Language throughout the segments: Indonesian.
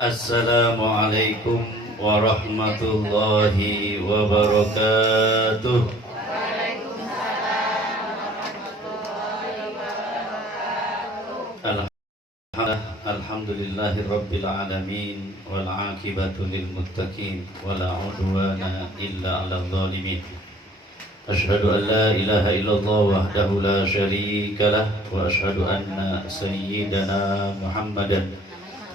Assalamualaikum warahmatullahi wabarakatuh. Alhamdulillahi rabbil alamin wal aqibatu lil muttaqin wala udwana illa 'alal zalimin. Asyhadu an la ilaha illallah wahdahu la syarika lah wa asyhadu anna sayyidana Muhammadan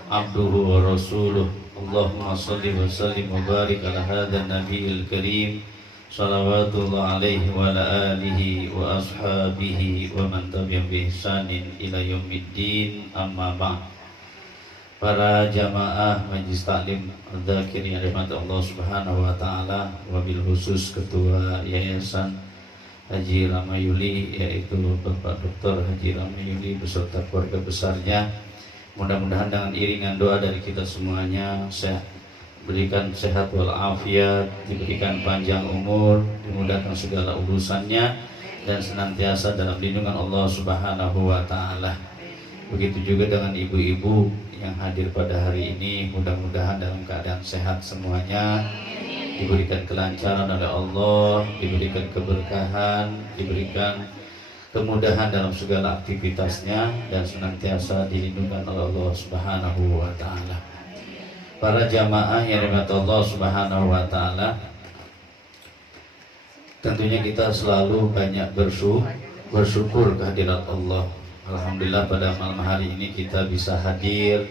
abduhu wa rasuluh. Allahumma salli wa sallim wa barik ala hadha nabiyil karim salawatullah alaihi wa ala alihi wa ashabihi wa man tabi'ahum bi ihsanin ila yaumiddin, amma ba'd. Para jamaah Majelis Taklim Dzakirin yang dirahmati Allah Subhanahu wa taala, wabil khusus Ketua Yayasan Haji Ramayuli, yaitu Bapak Dr. Haji Ramayuli beserta keluarga besarnya. Mudah-mudahan dengan iringan doa dari kita semuanya, berikan sehat walafiat, diberikan panjang umur, dimudahkan segala urusannya, dan senantiasa dalam lindungan Allah Subhanahu wa taala. Begitu juga dengan ibu-ibu yang hadir pada hari ini, mudah-mudahan dalam keadaan sehat semuanya, diberikan kelancaran oleh Allah, diberikan keberkahan, diberikan kemudahan dalam segala aktivitasnya, dan senantiasa dilindungi oleh Allah Subhanahu wa taala. Para jamaah yang dirahmati Allah Subhanahu wa taala, tentunya kita selalu banyak bersyukur kehadirat Allah. Alhamdulillah pada malam hari ini kita bisa hadir,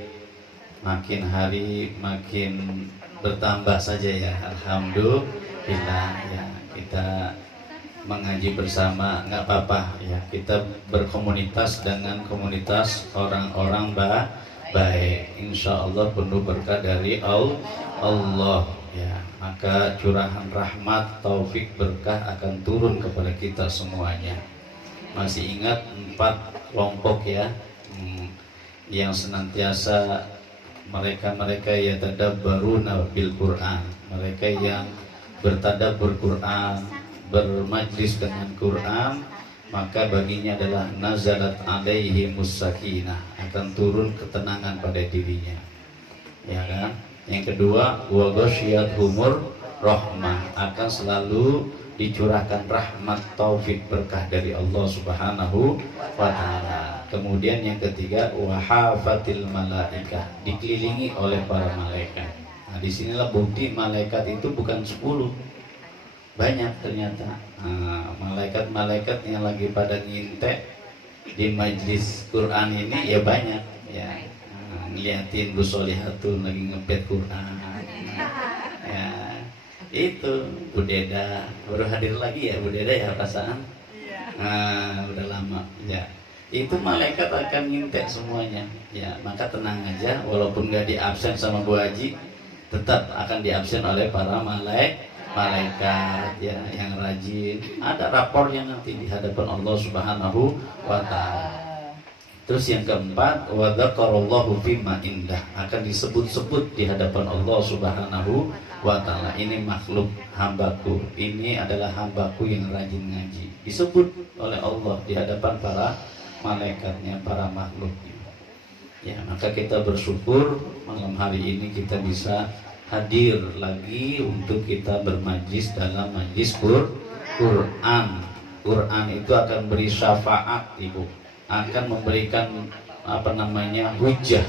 makin hari makin bertambah saja ya. Alhamdulillah ya, kita mengaji bersama, nggak apa-apa ya, kita berkomunitas dengan komunitas orang-orang baik, insya Allah penuh berkah dari Allah ya. Maka curahan rahmat, taufik, berkah akan turun kepada kita semuanya. Masih ingat 4 kelompok ya, yang senantiasa mereka ya tadabbaruna bil Quran, mereka yang bertadabbur Quran, bermajlis dengan Quran, maka baginya adalah nazalat alaihi musakinah, akan turun ketenangan pada dirinya ya kan. Yang kedua, wa ghasyiyat humur rahmah, akan selalu dicurahkan rahmat, taufik, berkah dari Allah Subhanahu wa taala. Kemudian yang ketiga, wa hafatil malaikah, dikelilingi oleh para malaikat. Nah, disinilah bukti malaikat itu bukan 10, banyak ternyata. Nah, malaikat-malaikat yang lagi pada ngintek di majlis Quran ini ya banyak ya. Nah, ngeliatin Bu Solihatun lagi ngepet Quran. Ya, itu Bu Deda baru hadir lagi ya, Bu Deda ya perasaan. Nah, udah lama ya. Itu malaikat akan ngintek semuanya ya. Maka tenang aja, walaupun gak diabsen sama Bu Haji, tetap akan diabsen oleh para malaikat ya yang rajin. Ada rapornya nanti di hadapan Allah Subhanahu wa taala. Terus yang keempat, wa dzakarallahu fima indah, akan disebut-sebut di hadapan Allah Subhanahu wa taala. Ini makhluk hambaku, ini adalah hambaku yang rajin ngaji, disebut oleh Allah di hadapan para malaikatnya, para makhluknya ya. Maka kita bersyukur malam hari ini kita bisa hadir lagi untuk kita bermajlis dalam majlis Quran. Quran itu akan beri syafaat, Ibu, akan memberikan hujah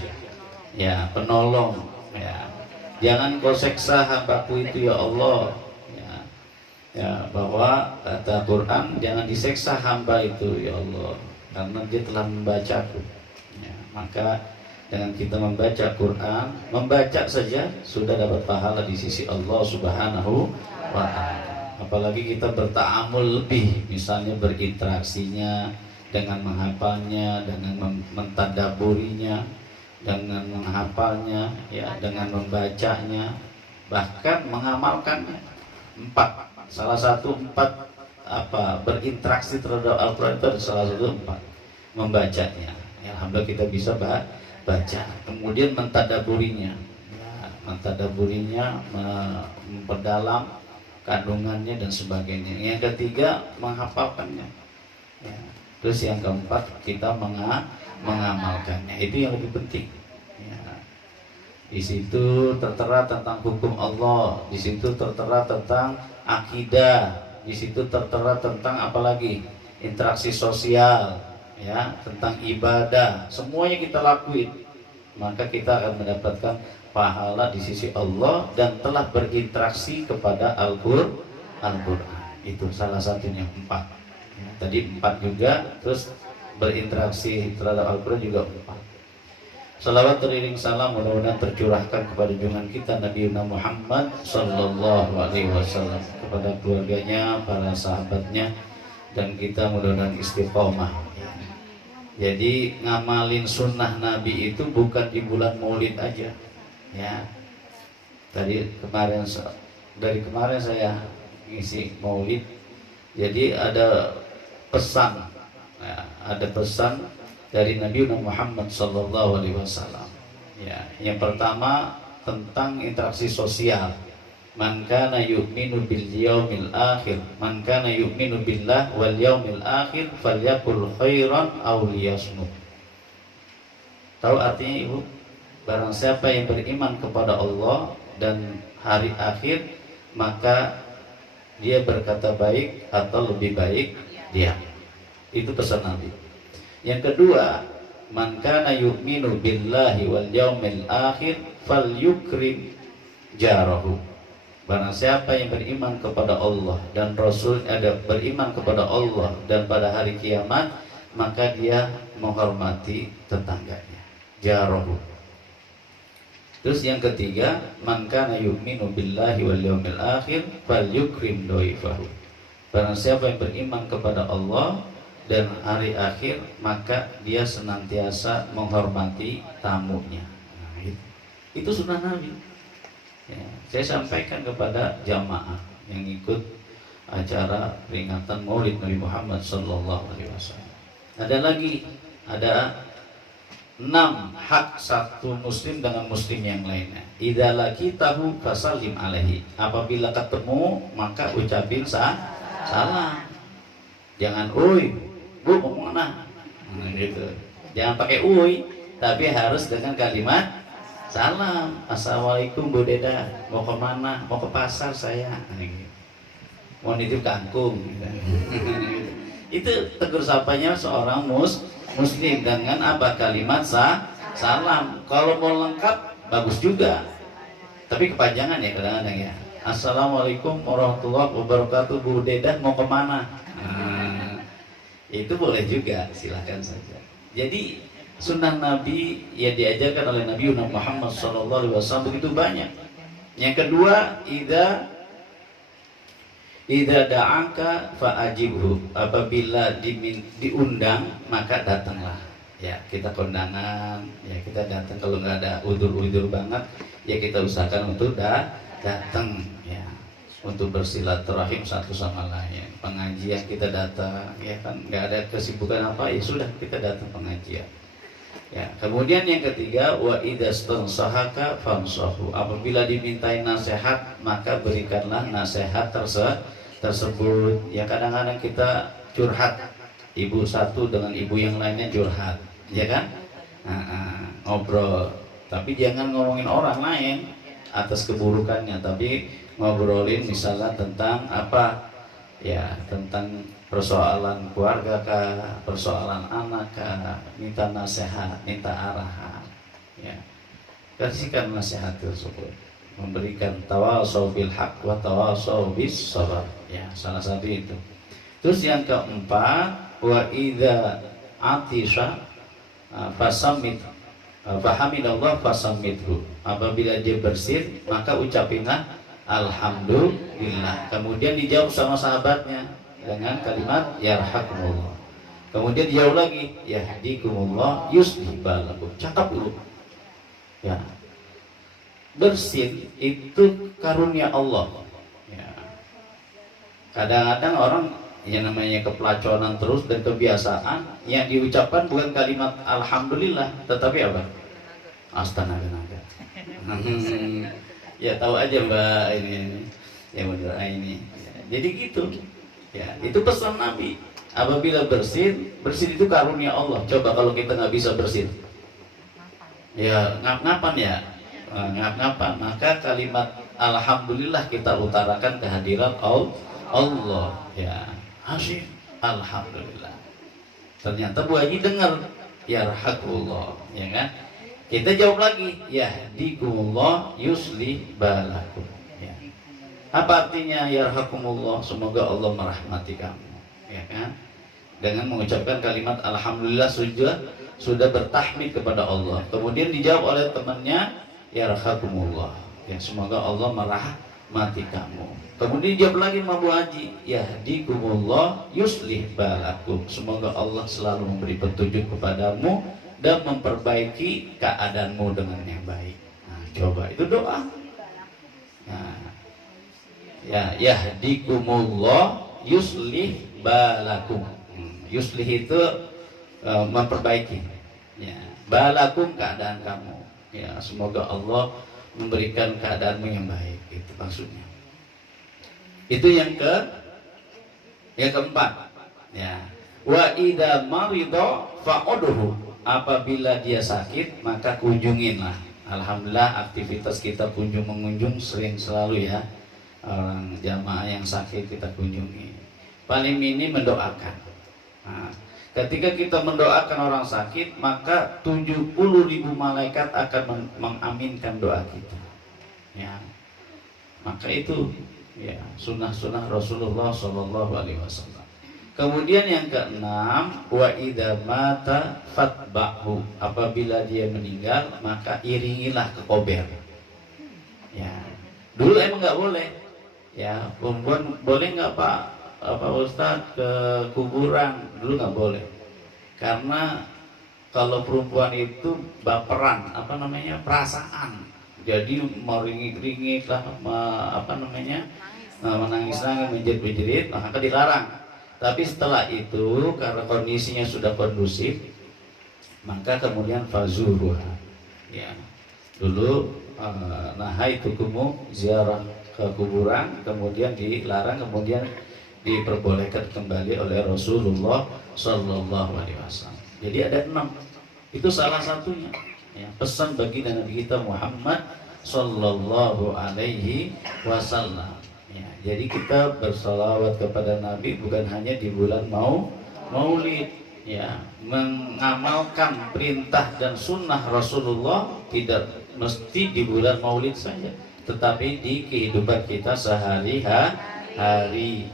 ya, penolong ya. Jangan kau seksa hambaku itu ya Allah ya, bahwa kata Quran, jangan diseksa hamba itu ya Allah, karena dia telah membacaku ya. Maka dengan kita membaca Quran, membaca saja sudah dapat pahala di sisi Allah Subhanahu wa ta'ala. Apalagi kita berta'amul lebih, misalnya berinteraksinya dengan menghafalnya, dengan mentadaburinya, dengan menghafalnya ya, dengan membacanya, bahkan mengamalkannya. 4, salah satu 4 berinteraksi terhadap Al-Quran itu ada salah satu 4, membacanya ya. Alhamdulillah kita bisa baca, kemudian mentadaburinya ya, memperdalam kandungannya dan sebagainya. Yang ketiga, menghafalkannya ya. Terus yang keempat, kita mengamalkannya. Itu yang lebih penting ya. Di situ tertera tentang hukum Allah, di situ tertera tentang akidah, di situ tertera tentang apalagi interaksi sosial, ya, tentang ibadah. Semuanya kita lakuin, maka kita akan mendapatkan pahala di sisi Allah dan telah berinteraksi kepada Al-Quran. Itu salah satunya 4. Ya, tadi 4 juga, terus berinteraksi terhadap Al-Quran juga 4. Salawat teriring salam mudah-mudahan tercurahkan kepada junjungan kita Nabi Muhammad Sallallahu Alaihi Wasallam, kepada keluarganya, para sahabatnya, dan kita mudah-mudahan istiqomah. Jadi ngamalin sunnah Nabi itu bukan di bulan Maulid aja, ya. Dari kemarin saya ngisi Maulid, jadi ada pesan, ya, ada pesan dari Nabi Muhammad Sallallahu Alaihi Wasallam. Ya, yang pertama tentang interaksi sosial. Man kana yu'minu bil yaumil akhir, man kana yu'minu billah wal yaumil akhir falyakul khairan aw liyasmut. Tahu artinya Ibu? Barang siapa yang beriman kepada Allah dan hari akhir, maka dia berkata baik atau lebih baik dia. Itu pesan Nabi. Yang kedua, man kana yu'minu billahi wal yaumil akhir falyukrim jarahu. Barang siapa yang beriman kepada Allah dan Rasul, beriman kepada Allah dan pada hari kiamat, maka dia menghormati tetangganya, jarahu. Terus yang ketiga, man kana yu'minu billahi wal yaumil akhir falyukrim dhaifahu. Barang siapa yang beriman kepada Allah dan hari akhir, maka dia senantiasa menghormati tamunya. Nah, itu sunnah Nabi. Ya, saya sampaikan kepada jamaah yang ikut acara peringatan Maulid Nabi Muhammad Sallallahu Alaihi Wasallam. Ada 6 hak satu muslim dengan muslim yang lainnya. Idza laqitahu fasallim alaihi. Apabila ketemu maka ucapin salam. Jangan Bu mau kemana? Nah, gitu. Jangan pakai uy, tapi harus dengan kalimat salam. Assalamualaikum Bu Deda, mau kemana? Mau ke pasar saya. Nah, gitu. Mau nitip kangkung. Gitu. Itu tegur sapanya seorang muslim dengan apa? Kalimat salam. Kalau mau lengkap bagus juga, tapi kepanjangan ya kadang-kadang ya. Assalamualaikum warahmatullahi wabarakatuh, Bu Deda mau kemana? Nah, itu boleh juga, silahkan saja. Jadi sunnah Nabi yang diajarkan oleh Nabi Muhammad SAW begitu banyak. Yang kedua, idza da'aka fa'ajibhu. Apabila diundang maka datanglah. Ya, kita kondangan, ya kita datang. Kalau nggak ada udur-udur banget, ya kita usahakan untuk datang, ya, untuk bersilaturahim satu sama lain. Pengajian kita datang, ya kan, nggak ada kesibukan apa, ya sudah kita datang pengajian. Ya, kemudian yang ketiga, wa idastansahaka fansahu. Apabila dimintai nasihat maka berikanlah nasihat tersebut. Ya, kadang-kadang kita curhat, ibu satu dengan ibu yang lainnya curhat, ya kan? Ngobrol, tapi jangan ngomongin orang lain atas keburukannya, tapi ngobrolin misalnya tentang apa, ya, tentang persoalan keluarga kah, persoalan anak kah, minta nasihat, minta arahan, ya, kasihkan nasihat tersebut, memberikan tawasau bil haq wa tawasau bis sabar, ya, salah satu itu. Terus yang keempat, wa idza atisha fasamit fahamidallah fasamithu. Apabila dia bersin maka ucapinlah alhamdulillah. Kemudian dijawab sama sahabatnya dengan kalimat yarhakumullah. Kemudian dijawab lagi yahdikumullah yuslih balakum. Cakap dulu, ya. Bersin itu karunia Allah, ya. Kadang-kadang orang yang namanya kepelaconan terus dan kebiasaan, yang diucapkan bukan kalimat alhamdulillah tetapi apa? Astagfirullah. Ya tahu aja Mbak ini yang benar ini. Ya, jadi gitu. Ya, itu pesan Nabi. Apabila bersin itu karunia Allah. Coba kalau kita nggak bisa bersin, ya ngap-ngapan ya. ngapa-ngapa, maka kalimat alhamdulillah kita utarakan kehadiran Allah ya. Asyik alhamdulillah. Ternyata Bu Haji dengar yarhakumullah, ya kan? Kita jawab lagi, yahdikumullah yuslih balakum. Ya. Apa artinya yarhakumullah? Semoga Allah merahmati kamu, ya kan? Dengan mengucapkan kalimat alhamdulillah sudah bertahmid kepada Allah. Kemudian dijawab oleh temannya, yarhakumullah. Ya, semoga Allah merahmati kamu. Kemudian dijawab lagi sama Bu Haji, yahdikumullah yuslih balakum. Semoga Allah selalu memberi petunjuk kepadamu dan memperbaiki keadaanmu dengan yang baik. Nah, coba itu doa. Nah, ya yahdikumullah yuslih balakum. Yuslih itu memperbaiki, ya. Balakum keadaan kamu, ya. Semoga Allah memberikan keadaanmu yang baik, itu maksudnya. Itu yang keempat, ya. Wa idza marida fa'udhu. Apabila dia sakit maka kunjunginlah. Alhamdulillah aktivitas kita kunjung mengunjung selalu ya. Orang jamaah yang sakit kita kunjungi. Paling minim mendoakan. Nah, ketika kita mendoakan orang sakit, maka 70.000 malaikat akan mengaminkan doa kita. Ya, maka itu ya sunnah-sunnah Rasulullah SAW. Kemudian yang keenam, wa idza mata fatba'hu. Apabila dia meninggal, maka iringilah ke kober. Ya, dulu emang nggak boleh. Ya, perempuan boleh nggak Pak? Ustadz ke kuburan dulu nggak boleh, karena kalau perempuan itu baperan, perasaan, jadi mau ringik-ringik lah, menangis-nangis, menjerit-jerit, maka dilarang. Tapi setelah itu karena kondisinya sudah kondusif, maka kemudian fazuruha, ya. Dulu nahaitukumu ziarah ke kuburan, kemudian dilarang, kemudian diperbolehkan kembali oleh Rasulullah Sallallahu Alaihi Wasallam. Jadi ada 6. Itu salah satunya. Ya, pesan bagi Nabi kita Muhammad Sallallahu Alaihi Wasallam. Ya, jadi kita bersalawat kepada Nabi bukan hanya di bulan Maulid. Ya, mengamalkan perintah dan sunnah Rasulullah tidak mesti di bulan Maulid saja, tetapi di kehidupan kita sehari-hari.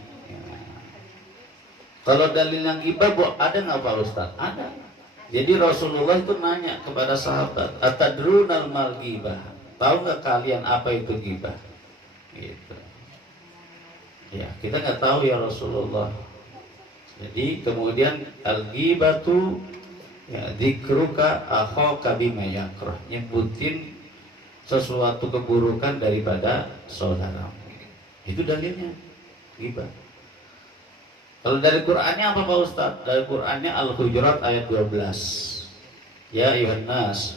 Kalau dalil yang ghibah ada nggak Pak Ustaz? Ada. Jadi Rasulullah itu nanya kepada sahabat, atadrunal mal ghibah? Tahu nggak kalian apa itu ghibah? Gitu. Ya, kita nggak tahu ya Rasulullah. Jadi kemudian al-ghibatu ya dzikruka akhaka bima yakrah. Nyebutin sesuatu keburukan daripada saudaramu. Itu dalilnya ghibah. Kalau dari Qur'annya apa Pak Ustaz? Dari Qur'annya Al-Hujurat ayat 12. Ya ayuhan nas,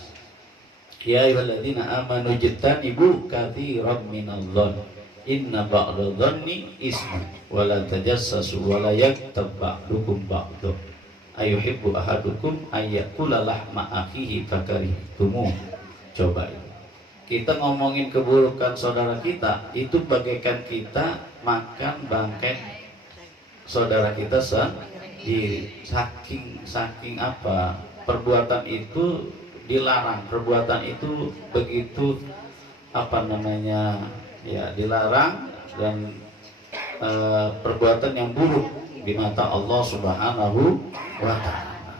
ya ayyuhalladzina amanu jtanibu katsiran minadh-dhann. Inna ba'dadh-dhanni ismun wa la tajassasu wa la yaktab ba'dukum ba'dha. Ayuhibbu ahadukum ayyakula lahma akhihi fakarihtumu. Coba itu. Kita ngomongin keburukan saudara kita, itu bagaikan kita makan bangkai saudara kita sendiri. Saking apa perbuatan itu dilarang, perbuatan itu begitu ya dilarang, dan perbuatan yang buruk di mata Allah Subhanahu wa Ta'ala.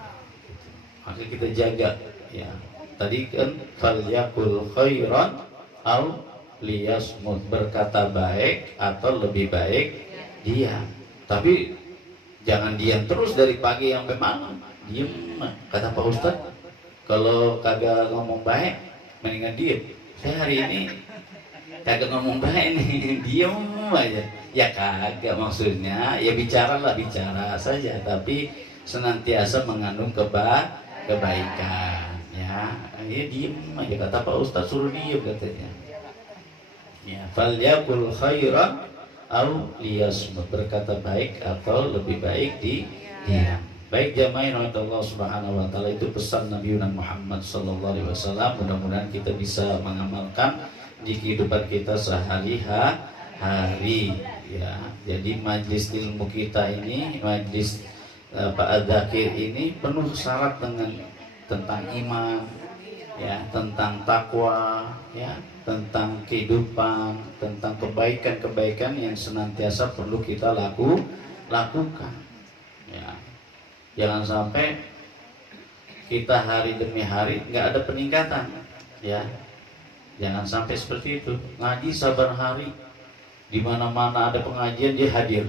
Maka kita jaga ya. Tadi kan falyakul khairan au liyasmut, berkata baik atau lebih baik diam. Tapi jangan diam terus dari pagi sampai malam. Diam, kata Pak Ustadz. Kalau kagak ngomong baik, mendingan diam. Saya hari ini kagak ngomong baik nih, diam aja. Ya kagak, maksudnya ya bicara saja, tapi senantiasa mengandung kebaikan. Ya diam aja, kata Pak Ustadz, suruh diam katanya. Ya, falyakul khairan au liyasmut, berkata baik atau lebih baik diam. Baik jamaah yang Allah Subhanahu wa taala, itu pesan Nabi Muhammad sallallahu alaihi wasallam. Mudah-mudahan kita bisa mengamalkan di kehidupan kita sehari-hari ya. Jadi majlis ilmu kita ini, majlis Pak Adzakir ini penuh syarat dengan tentang iman ya, tentang takwa ya, tentang kehidupan, tentang kebaikan-kebaikan yang senantiasa perlu kita lakukan ya. Jangan sampai kita hari demi hari nggak ada peningkatan ya. Jangan sampai seperti itu. Ngaji saban hari, di mana-mana ada pengajian dia hadir,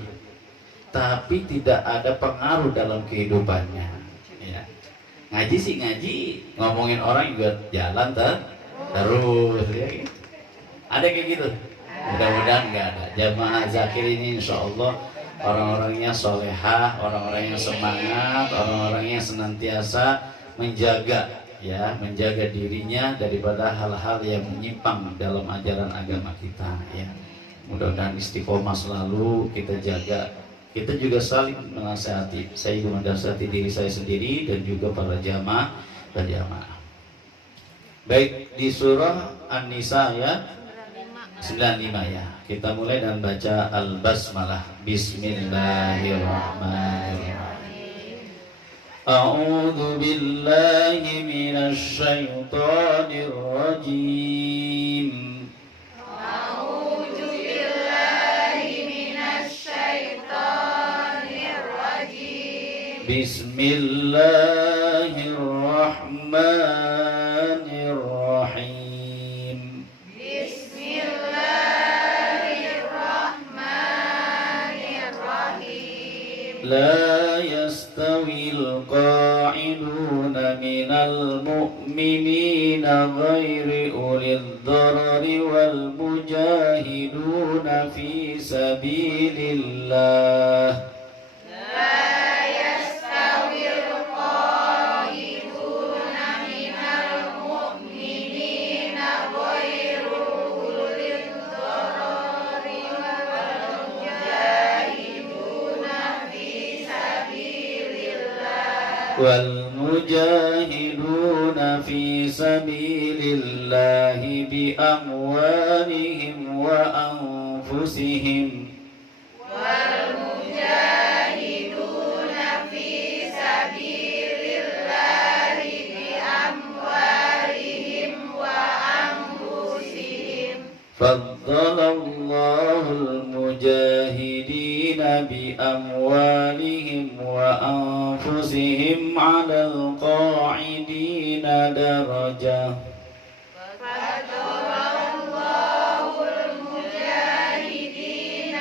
tapi tidak ada pengaruh dalam kehidupannya ya. Ngaji sih ngaji, ngomongin orang juga jalan terus ya. Ada kayak gitu? Mudah-mudahan nggak ada. Jamaah Zakir ini insya Allah orang-orangnya solehah, orang-orang yang semangat, orang-orang yang senantiasa menjaga ya, menjaga dirinya daripada hal-hal yang menyimpang dalam ajaran agama kita ya. Mudah-mudahan istiqomah selalu kita jaga. Kita juga saling menasihati. Saya juga menasihati diri saya sendiri dan juga para jamaah dan jamaah. Baik, di surah An-Nisa ya 95 ya. Kita mulai dengan baca Al-Basmalah. Bismillahirrahmanirrahim. A'udzu billahi minasy syaithanir rajim. A'udzu billahi minasy syaithanir rajim. Bismillahirrahmanirrahim. لا يستوي القاعدون من المؤمنين غير أولي الضرر والمجاهدون في سبيل الله والمجاهدون في سبيل الله بأموالهم وأنفسهم والمجاهدون في سبيل الله بأموالهم وأنفسهم فضل الله المجاهدين بأموالهم وأنفسهم على القاعدين درجة فضل الله المجاهدين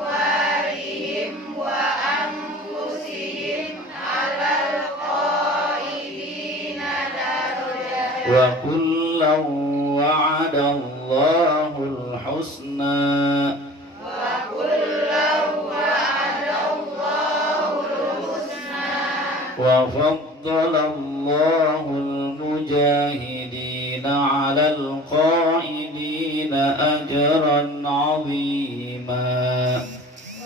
بأموالهم وأنفسهم على القاعدين درجة وكلا وعد الله الحسنى وفضل الله المجاهدين على القائدين أجرا عظيما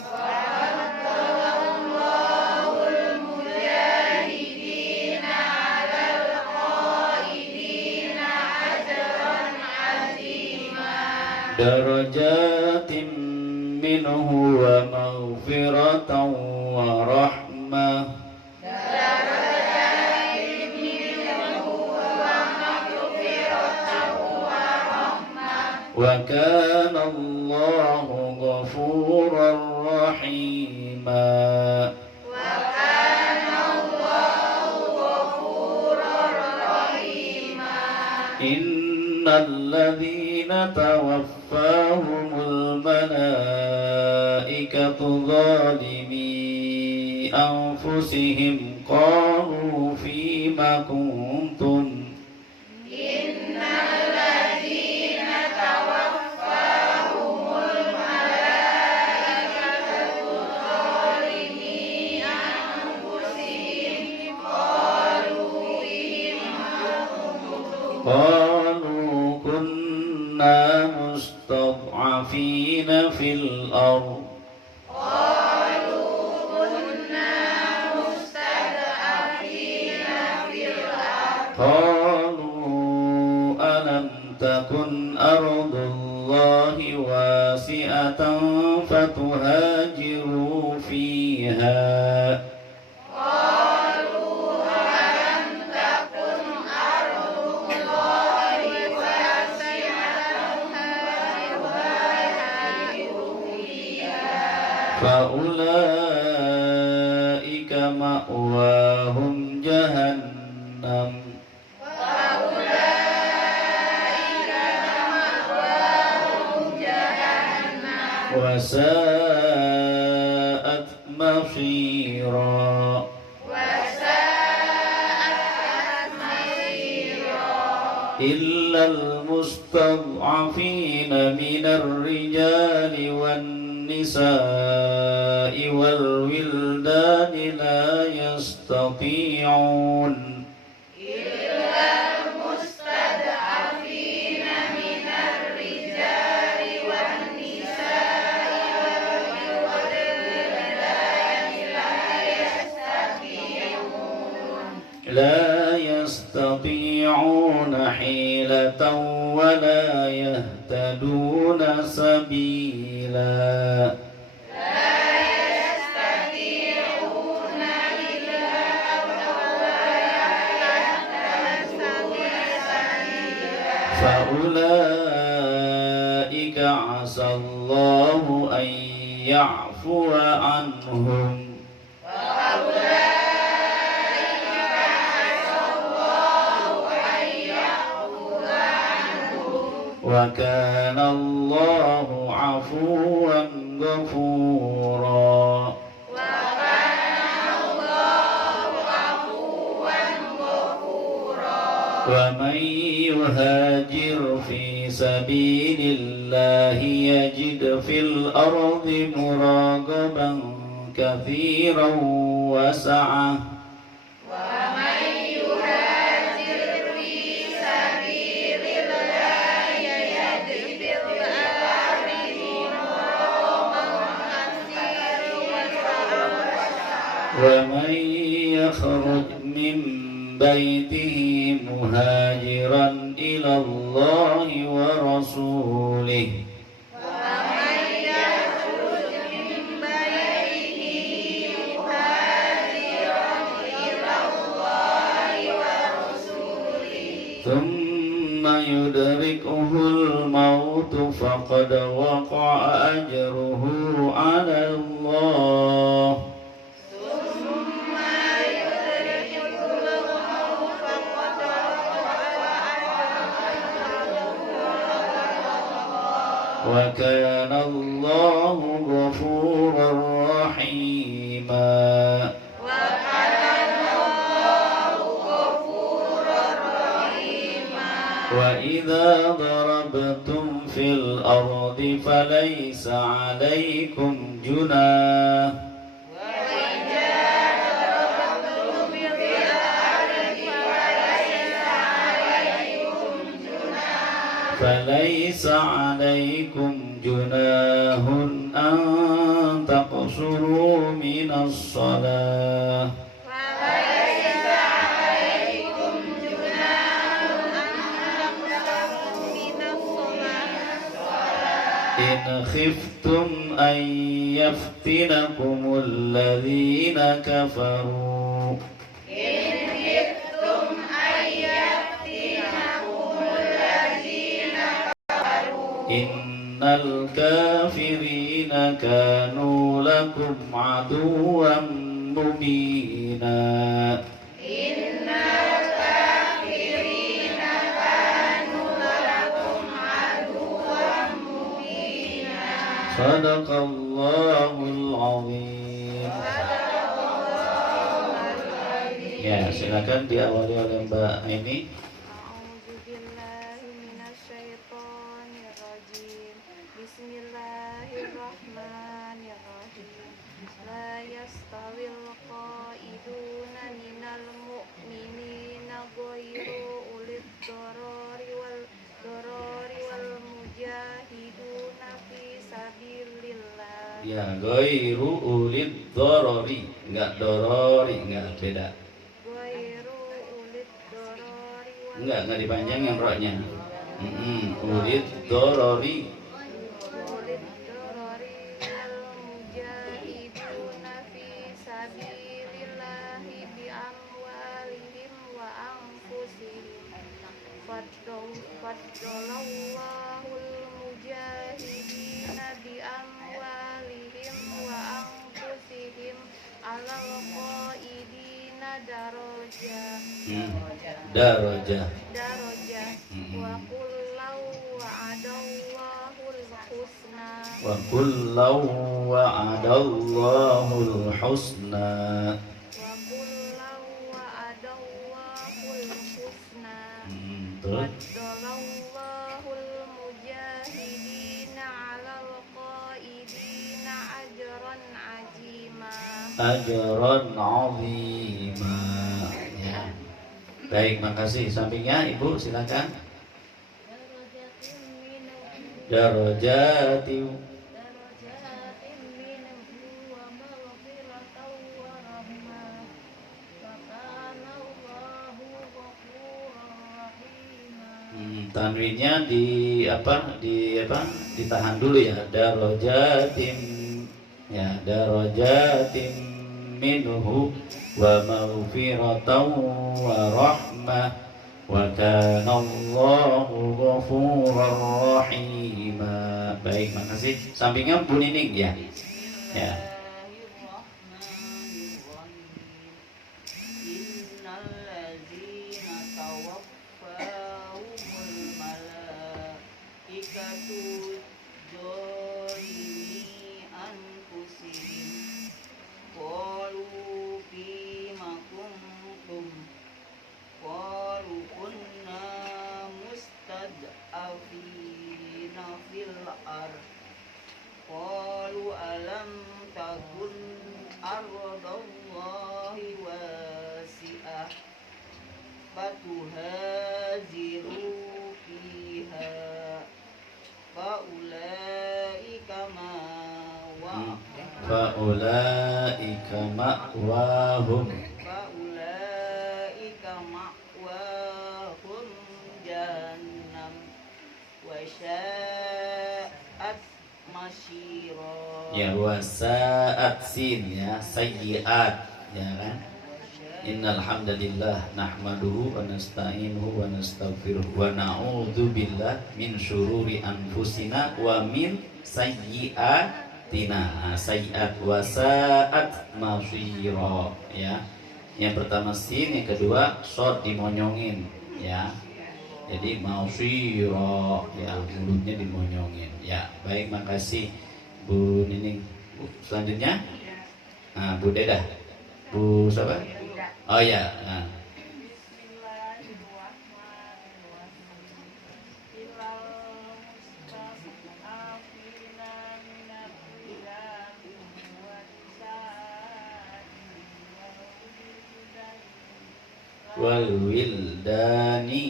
وفضل الله المجاهدين على القائدين أجرا عظيما درجات منه ومغفرة ورحمة وكان الله غفورا رحيما وكان الله غفورا رحيما إن الذين توفاهم الملائكة ظالمي أنفسهم قالوا فيما كنتم إن الذين توفاهم الملائكة ظالمي أنفسهم قالوا كنا مستضعفين في الأرض قالوا كنا takun ardullahi wasi'atan fatuhajiru fiha. فأولئك مأواهم جهنم وساءت مصيرا إلا المستضعفين من الرجال والنساء والولدان لا يستطيعون حيلة ولا يهتدون سبيلا فأولئك عسى الله أن يعفو عنهم وكان الله عفوا غفورا ومن يهاجر في سبيل الله يجد في الأرض مراغما كثيرا وسعة ومن يخرج من بيته مهاجرا إلى الله ورسوله ثم يدركه الموت فقد وقع أجره على الله وكان الله غفورا رحيما وإذا ضربتم في الأرض فليس عليكم جناح فليس عليكم جناح أن تقصروا من الصلاة إن خفتم أن يفتنكم الذين كفروا إن الكافرين كانوا لكم عدوا مبينا صدق الله العظيم. Ya, silakan diawali oleh Mbak Aini. Ya, ghairu ulid dorori, enggak dorori, enggak beda. Ghairu ulid dorori Enggak dipanjangin roknya. Urid dorori. Ulid dorori wal mujahiduna fi sabilillahi bi amwalihim wa anfusihim faddalallahul mujahidina bi amwalihim wa anfusihim alal qaidina darajah Darajah. wa kullau wa'adallahul husna Wa kullau wa'adallahul husna. wa kullau wa'adallahul husna Terus waddalallahul mujahidina 'alal qaidina ajran 'azima. ajron azima. Ya. Baik, makasih. Sampingnya Ibu silakan. Darajati. Darajatin minhu wa maghfiratan wa rahmah wa kana Allahu ghafurur rahima. Tanwinnya ditahan dulu ya. Darajatim, ya, darajatim minhu wa maghfiratan wa rahmah wa kana Allahu ghafurur rahima. Baik, makasih. Sampingnya Bu Nining ya. Ya. Innalladzina tawaffahumul malaikatu dzalimi anfusihim qalu fima kuntum qalu kunna mustad'afina fil ardh qalu alam takun ardallahi wasi'ah fatuhaziru fiha faulaika Faulaika ma'wahum ma'wahum jahannam wa sya'at masyira. ya, wasa'at sin ya, sayyi'at ya kan. Innal hamdalillah nahmaduhu wa nasta'inuhu wa nastaghfiruh wa na'udzu billah min syururi anfusina wa min sayyi'atina. Sayyi'at wa sa'at masyira ya. Yang pertama sin, yang kedua shad dimonyongin ya. Jadi masyira ya, mulutnya dimonyongin ya. Baik, makasih Bu Nining. Bu, selanjutnya Bu Dedah. Bu siapa? Oh ya. Wal wildani.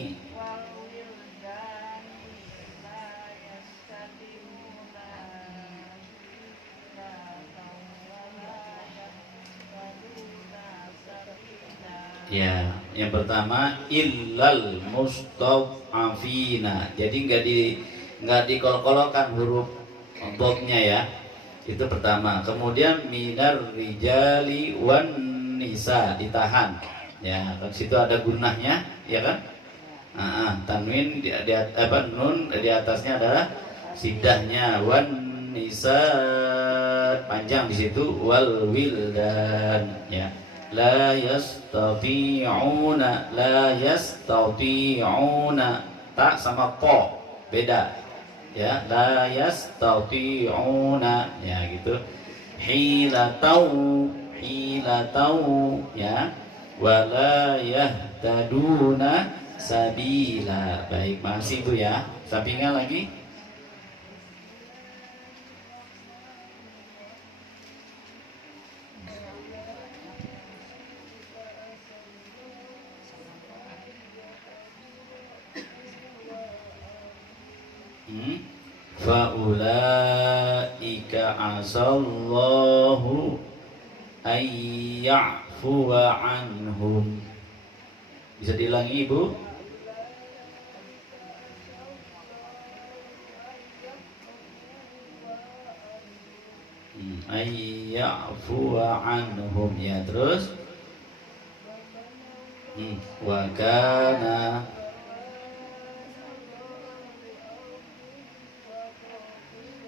Ya, yang pertama illal mustad'afina. Jadi nggak dikol-kolokan huruf dotnya ya. Itu pertama. Kemudian minar rijali wan nisa ditahan. Ya, kan situ ada gunnahnya, ya kan? Tanwin nun di atasnya adalah sidahnya, wan nisa panjang di situ, wal wildan ya. La yastati'una tak sama po beda ya. La yastati'una ya gitu. Hilatau ya. Wala yahtaduna sabila. Baik, masih Bu ya. Sampingan lagi. Faulaika asallahu ayya'fuwa anhum. Bisa diulangi Ibu? ayyafu anhum, ya terus wa kana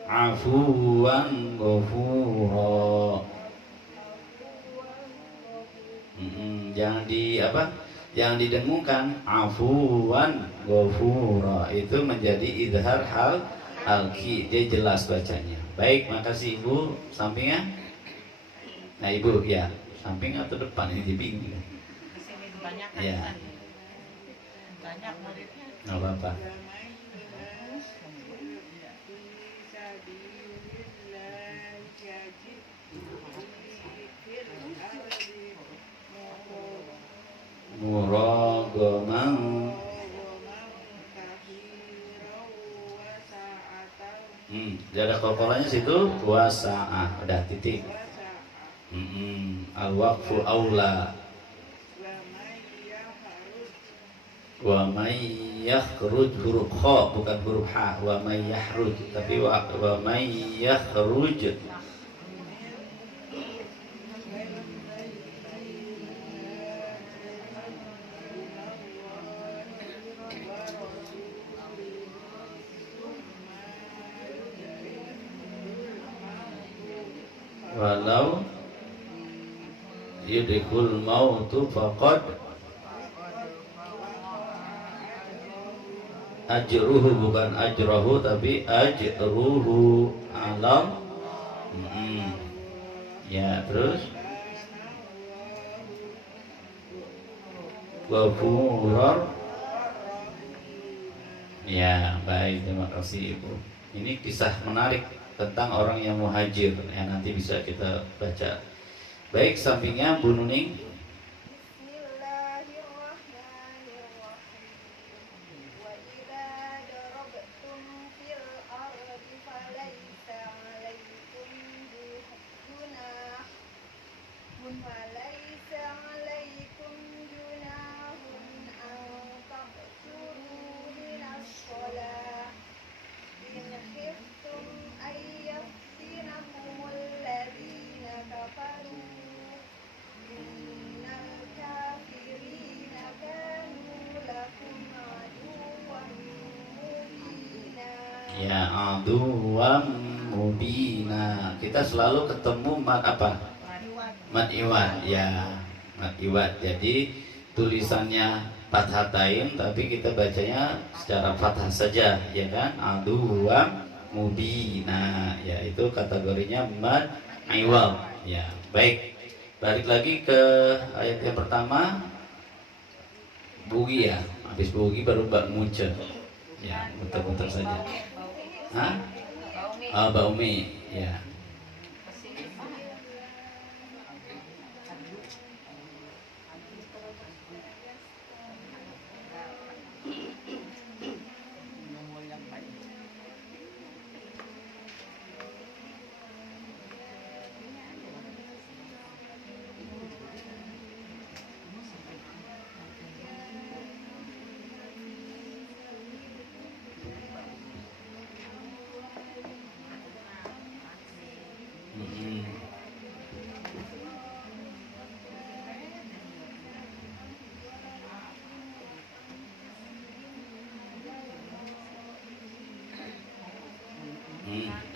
afuwan ghafura. Jangan di apa? Jangan didengungkan. Afuwan ghafura itu menjadi idhar hal alki, dia jelas bacanya. Baik, makasih Ibu. Sampingnya? Nah Ibu, ya samping atau depan ini dibingung. Ya. Banyak muridnya. Nggak apa-apa. Muragaman. Ada kokolanya situ wasa'ah, udah titik. Al-waqfu aula. Wa may yakhruj, huruf kha bukan huruf ha. Wa may yahruj, tapi wa may yakhruj. Walau yudhikul mautu faqad ajruhu, bukan ajrahu tapi ajruhu alam. Ya terus ghafurur. Ya baik, terima kasih Ibu. Ini kisah menarik tentang orang yang muhajir, ya nanti bisa kita baca. Baik, sampingnya Bu Nuning. Ya, aduwam mubina. Kita selalu ketemu mat apa? Mat iwad. Ya, mat iwad. Jadi tulisannya fathatain tapi kita bacanya secara fathah saja, ya kan? Aduwam mubina. Ya, itu kategorinya mat iwad. Ya, baik. Balik lagi ke ayat yang pertama. Bugi ya. Habis bugi baru bak muncul. Ya, muter-muter saja. Hah? Baumi, ya.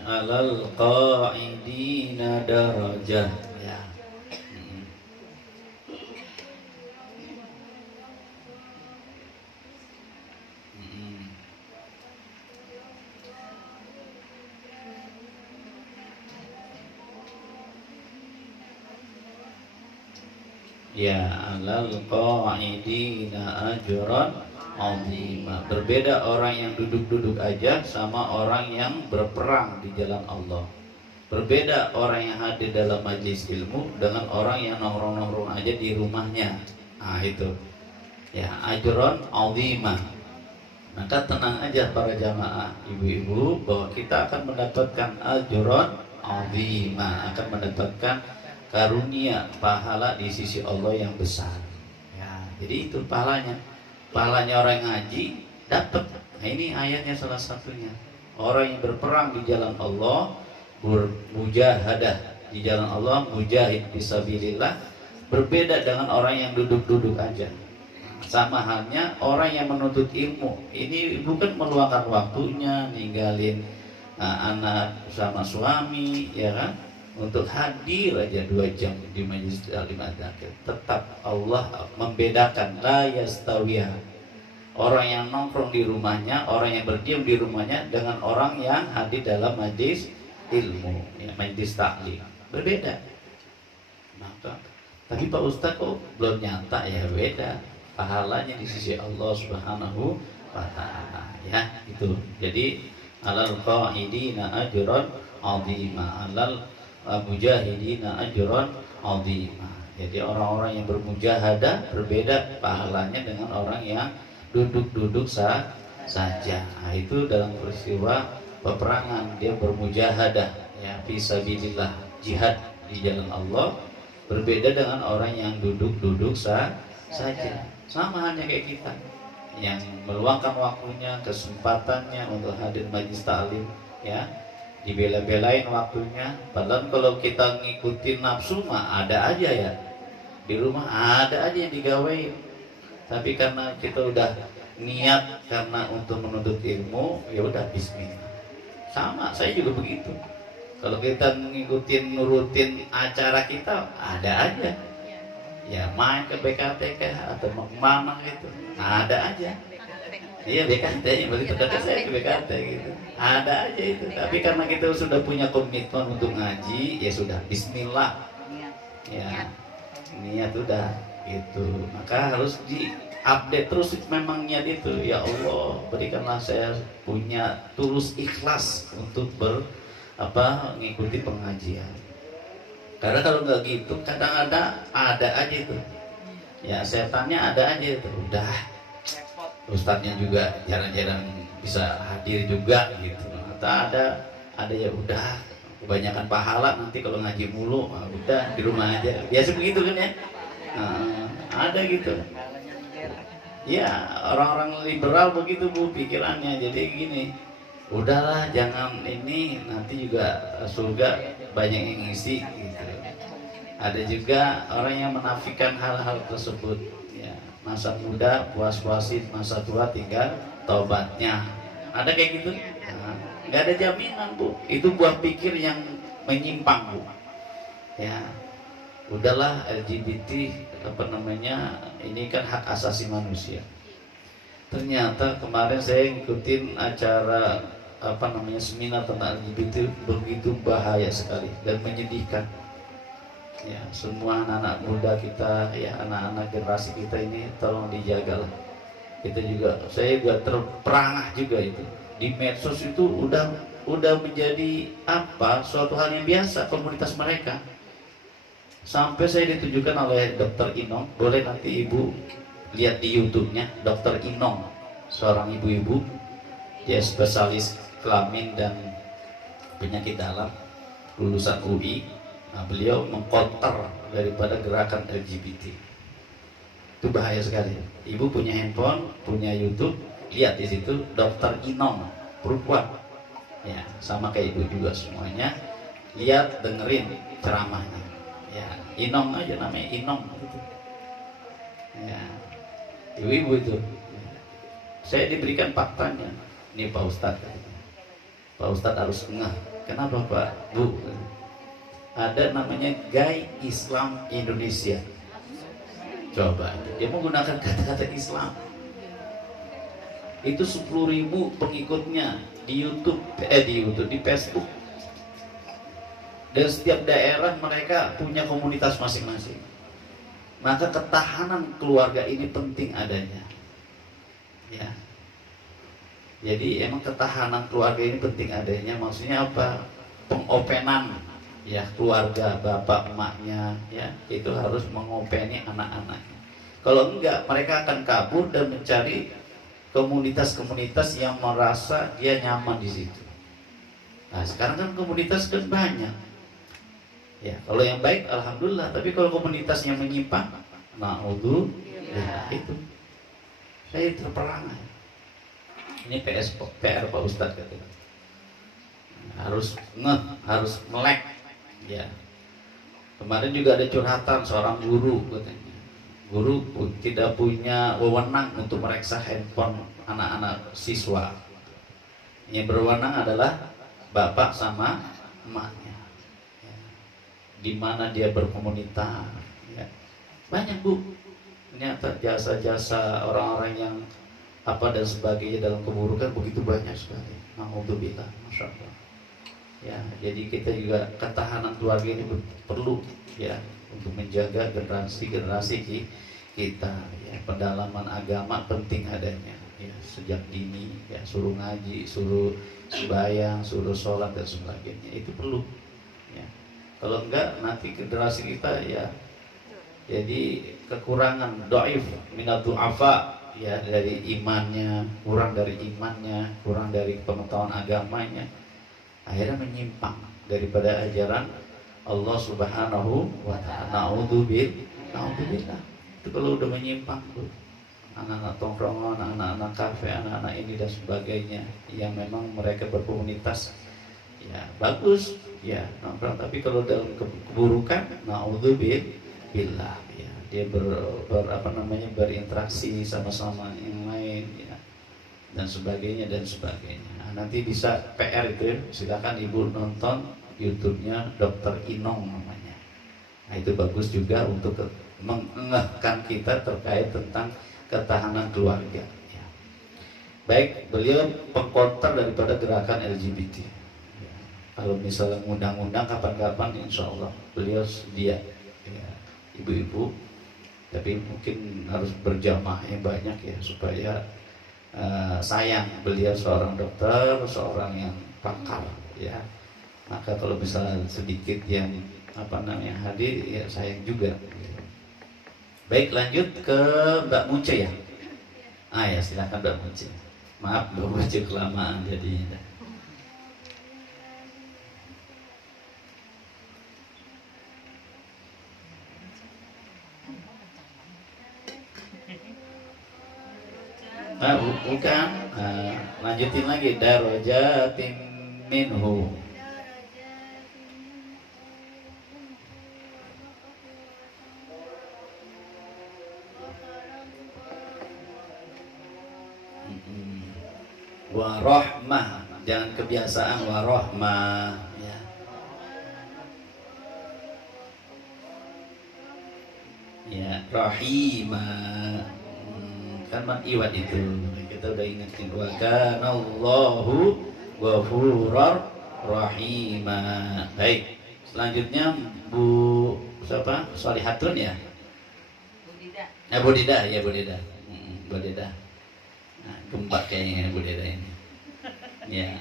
Alal qa'idina darajah, ya. Ya, alal qa'idina ajran azima. Berbeda orang yang duduk-duduk aja sama orang yang berperang di jalan Allah. Berbeda orang yang hadir dalam majlis ilmu dengan orang yang nongkrong-nongkrong aja di rumahnya. Nah itu, ya, ajron azima. Maka tenang aja para jamaah, ibu-ibu, bahwa kita akan mendapatkan ajron azima, akan mendapatkan karunia pahala di sisi Allah yang besar. Ya, jadi itu pahalanya. Pahalanya orang yang ngaji dapat. Nah, ini ayatnya salah satunya. Orang yang berperang di jalan Allah bermujahadah di jalan Allah, mujahid fisabilillah, berbeda dengan orang yang duduk-duduk aja. Sama halnya orang yang menuntut ilmu, ini bukan meluangkan waktunya ninggalin anak sama suami, ya kan, untuk hadir aja 2 jam di majelis taklim adzakir. Tetap Allah membedakan la yastawiya, orang yang nongkrong di rumahnya, orang yang berdiam di rumahnya dengan orang yang hadir dalam majelis ilmu, ya, majelis taklim, berbeda. Maka tapi Pak Ustadz kok belum nyata, ya beda pahalanya di sisi Allah Subhanahu wa taala, ya itu. Jadi alal qaidina ajran 'azima, alal mujahidina ajran 'azima. Jadi orang-orang yang bermujahadah berbeda pahalanya dengan orang yang duduk-duduk saja. Nah, itu dalam peristiwa peperangan dia bermujahadah, ya fisabilillah, jihad di jalan Allah, berbeda dengan orang yang duduk-duduk saja. Sama halnya kayak kita yang meluangkan waktunya, kesempatannya untuk hadir majelis taklim, ya dibela-belain waktunya. Padahal kalau kita ngikutin nafsu mah ada aja ya, di rumah ada aja yang digawain. Tapi karena kita udah niat karena untuk menuntut ilmu, ya udah bismillah. Sama, saya juga begitu. Kalau kita ngikutin nurutin acara kita ada aja, ya main ke BKT atau mau kemana gitu, ada aja. Iya BKT, balik terdekat saya ke BKT gitu, ada aja itu. Tapi karena kita sudah punya komitmen untuk ngaji, ya sudah bismillah, ya niat udah gitu. Maka harus diupdate terus memang niat itu. Ya Allah, berikanlah saya punya tulus ikhlas untuk mengikuti pengajian. Karena kalau nggak gitu kadang-kadang ada aja itu, ya setannya ada aja itu. Udah ustadznya juga jarang-jarang bisa hadir juga gitu. Atau ada ya udah kebanyakan pahala nanti kalau ngaji mulu, udah di rumah aja. Biasa begitu kan ya. Ada gitu. Ya orang-orang liberal begitu Bu pikirannya. Jadi gini, udahlah jangan ini, nanti juga surga banyak yang ngisi gitu. Ada juga orang yang menafikan hal-hal tersebut, ya masa muda puas-puasin, masa tua tinggal tobatnya. Ada kayak gitu? Nggak ada jaminan Bu, itu buah pikir yang menyimpang Bu. Ya udahlah, LGBT ini kan hak asasi manusia. Ternyata kemarin saya ngikutin acara seminar tentang LGBT, begitu bahaya sekali dan menyedihkan. Ya semua anak-anak muda kita, ya anak-anak generasi kita ini tolong dijagalah. Kita juga, saya juga terperangah juga itu di medsos itu udah menjadi suatu hal yang biasa komunitas mereka. Sampai saya ditujukan oleh Dr. Inong, boleh nanti Ibu lihat di YouTube-nya, Dr. Inong, seorang ibu-ibu, dia spesialis kelamin dan penyakit dalam, lulusan UI. Nah, beliau mengkonter daripada gerakan LGBT. Itu bahaya sekali. Ibu punya handphone, punya YouTube, lihat di situ Dr. Inong, perempuan. Ya, sama kayak Ibu juga semuanya. Lihat, dengerin ceramahnya. Ya, Inong aja namanya, Inong gitu. Ya, ibu-ibu itu. Saya diberikan faktanya. Ini Pak Ustadz. Pak Ustadz harus ngeh. Kenapa Pak? Bu, ada namanya Gay Islam Indonesia. Coba, dia menggunakan kata-kata Islam. Itu 10.000 pengikutnya di YouTube, di Facebook. Dan setiap daerah mereka punya komunitas masing-masing. Maka ketahanan keluarga ini penting adanya. Ya. Jadi emang ketahanan keluarga ini penting adanya. Maksudnya apa? Pengopenan, ya keluarga bapak emaknya, ya itu harus mengopeni anak-anaknya. Kalau enggak, mereka akan kabur dan mencari komunitas-komunitas yang merasa dia nyaman di situ. Nah sekarang kan komunitas kan banyak. Ya kalau yang baik alhamdulillah, tapi kalau komunitas yang menyimpang, ya itu saya terperangah. Ini PR Pak Ustadz katanya. harus ngeh, harus melek. Ya. Kemarin juga ada curhatan seorang guru katanya. Guru tidak punya wewenang untuk mereksa handphone anak-anak siswa. Yang berwenang adalah bapak sama emaknya. Ya. Di mana dia berkomunitas. Ya. Banyak bu. Ternyata jasa-jasa orang-orang yang apa dan sebagainya dalam keburukan begitu banyak sekali. Alhamdulillah, masya Allah. Ya, jadi kita juga ketahanan keluarga ini perlu ya untuk menjaga generasi kita. Ya, pendalaman agama penting adanya. Ya, sejak dini ya suruh ngaji, suruh sembahyang, suruh sholat dan sebagainya itu perlu. Ya, kalau enggak nanti generasi kita ya jadi kekurangan doif minat du'afa ya dari imannya, kurang dari imannya, kurang dari pengetahuan agamanya, akhirnya menyimpang daripada ajaran Allah Subhanahu wa ta'ala. Naudzubillah. Itu kalau udah menyimpang tuh anak-anak tongkrongan, anak-anak kafe, anak-anak ini dan sebagainya yang memang mereka berkomunitas ya bagus ya nongkrong, tapi kalau dalam keburukan naudzubillah ya dia berinteraksi sama-sama yang lain ya dan sebagainya. Nah, nanti bisa PR itu ya, silakan ibu nonton YouTube-nya Dr. Inong namanya. Nah itu bagus juga untuk mengengahkan kita terkait tentang ketahanan keluarga ya. Baik, beliau pengkonter daripada gerakan LGBT ya. Kalau misalnya undang-undang kapan-kapan insya Allah beliau sedia ya, ibu-ibu, tapi mungkin harus berjamaah yang banyak ya supaya sayang beliau seorang dokter, seorang yang pakar ya. Maka kalau misalnya sedikit yang hadir ya sayang juga. Baik, lanjut ke Mbak Munce ya. Ya silakan Mbak Munce. Maaf Mbak Munce kelamaan jadinya. Bukan. Lanjutin lagi darajatin minhu. Warahmah, jangan kebiasaan warahmah ya. Ya, rahimah. Kan iwat itu kita udah ingetin wa kana Allahu ghafurur rahimah. Baik, selanjutnya Bu siapa? Sholihatun ya? Bu Dida ya Bu Dida. Bu Dida. Nah, gempa kayaknya Bu Dida ini. Ya.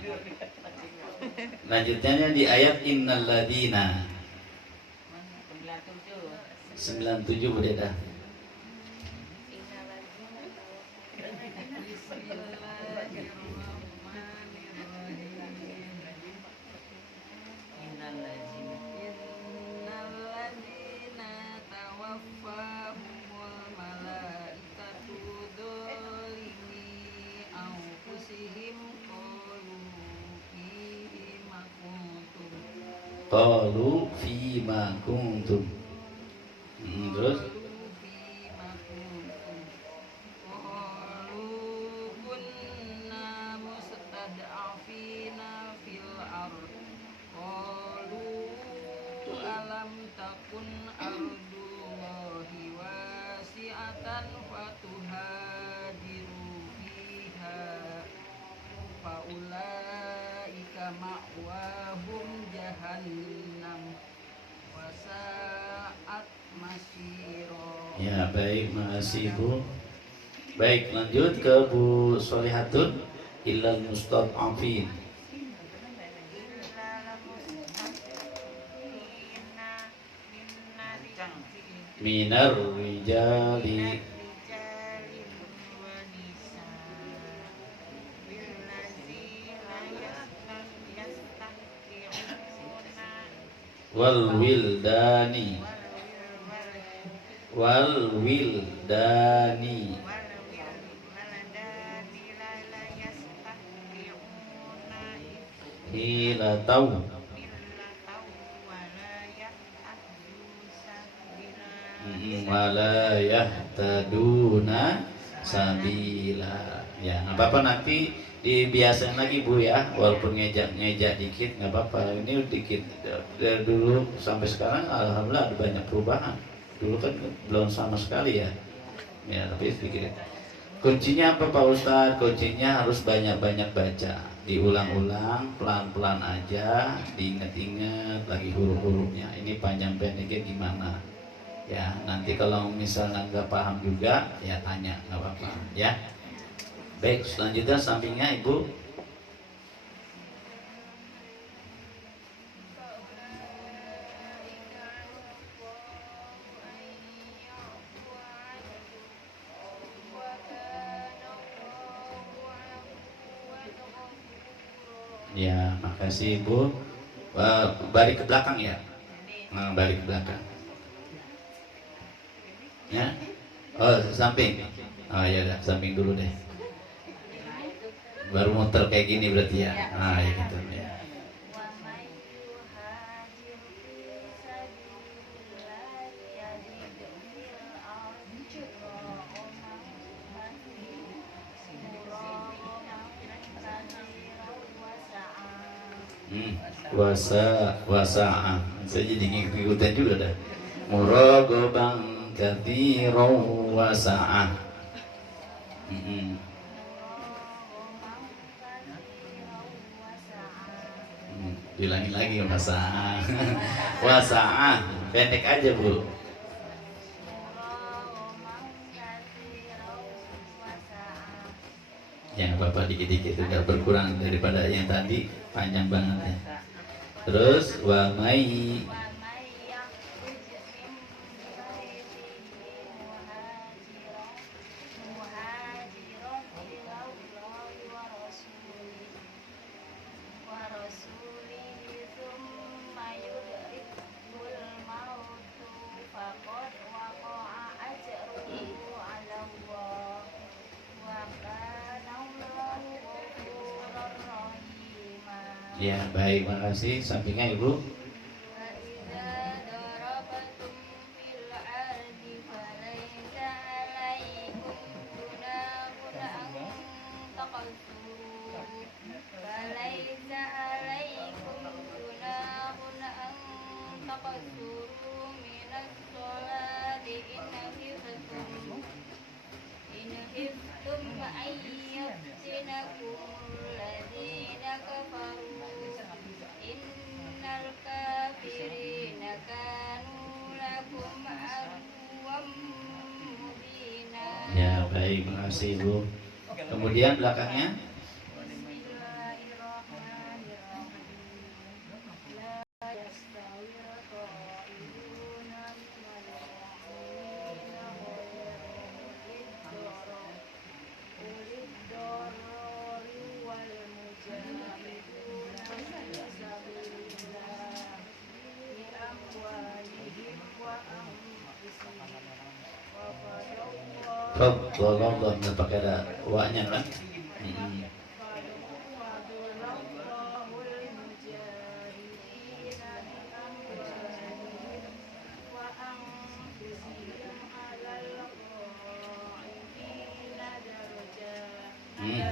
Lanjutnya di ayat innal ladina 97 Bu Dida. Qalu fima kuntum. Terus ya baik, makasih Bu. Baik, lanjut ke Bu Sholihatun. Illal mustad'afin. Minar rijali wal wildani hilatau wala yahtaduna sabila. Ya, nggak apa-apa, nanti dibiasain lagi Bu ya, walaupun ngejak dikit nggak apa-apa. Ini dikit dari dulu sampai sekarang, alhamdulillah ada banyak perubahan. Dulu kan belum sama sekali ya. Ya, tapi sedikit. Kuncinya apa Pak Ustadz? Kuncinya harus banyak-banyak baca, diulang-ulang, pelan-pelan aja, diingat-ingat lagi huruf-hurufnya. Ini panjang pendeknya gimana? Ya, nanti kalau misalnya nggak paham juga, ya tanya, nggak apa-apa. Ya. Baik, selanjutnya sampingnya Ibu. Ya, makasih Ibu. Balik ke belakang ya. Nah, balik ke belakang. Ya. Oh, samping. Oh ya udah, samping dulu deh. Baru muter kayak gini berarti ya. Ah, ya gitu ya. Wasa'ah. Saya jadi ngikutin juga dah. Muragobang katsirau wasa'ah. Bilangin lagi wasa'ah. Wasa'ah. Pendek aja Bu. Yang Bapak dikit-dikit udah berkurang daripada yang tadi, panjang banget ya. Terus wa mai ya, baik, makasih. Sampingnya Ibu. Ya, baik, makasih Ibu. Kemudian belakangnya. Fadlallah, nggak pakai ada wa-nya kan?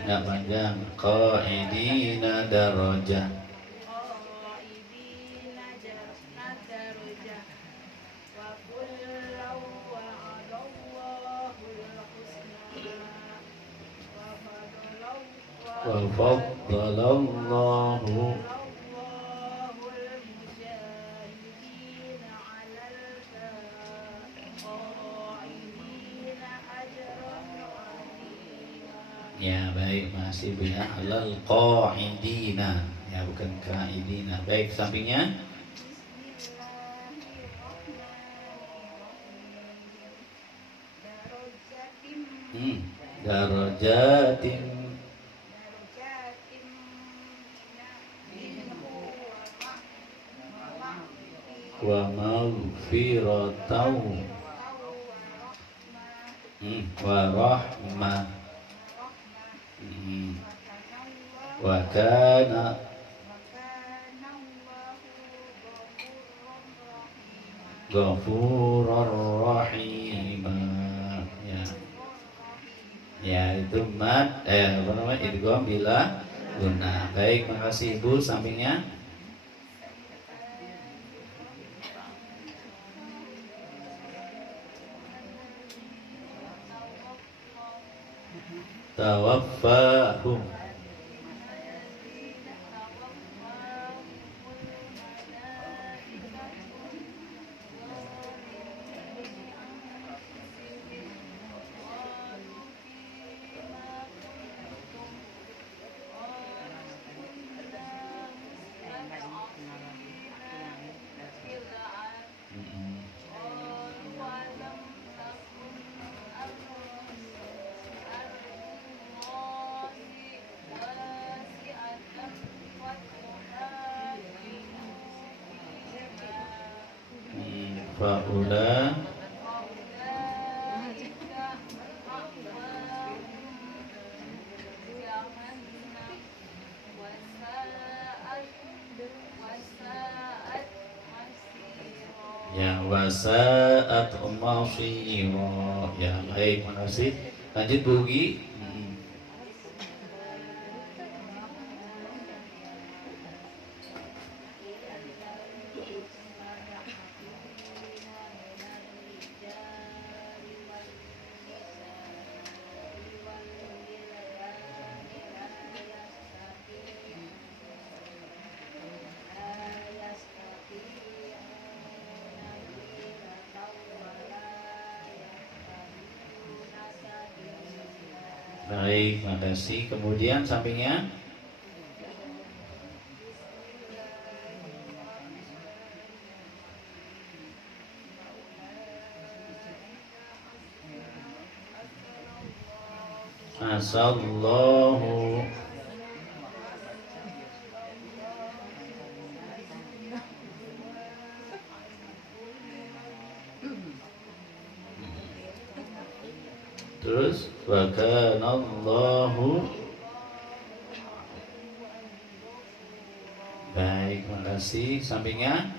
Nggak panjang. Qaidina darajah. Wa faddalallahu ya, baik, masih Bu ya. Alal qaidina, ya bukan kaidina. Baik, sampingnya. Darajatin wa maghfiratau wa rahmah wa kana Ghafurur rahim. Ya. Ya, itu mad apa namanya? Idgham bila guna. Baik, makasih Ibu. Sampingnya tawaffahum. Mm-mm. Faula ya wasaat masira. Ya, baik, makasih. Lanjut Bu Ugi. Baik, makasih. Kemudian sampingnya asallahu. Terus wa kanallahu. Baik, makasih. Sampingnya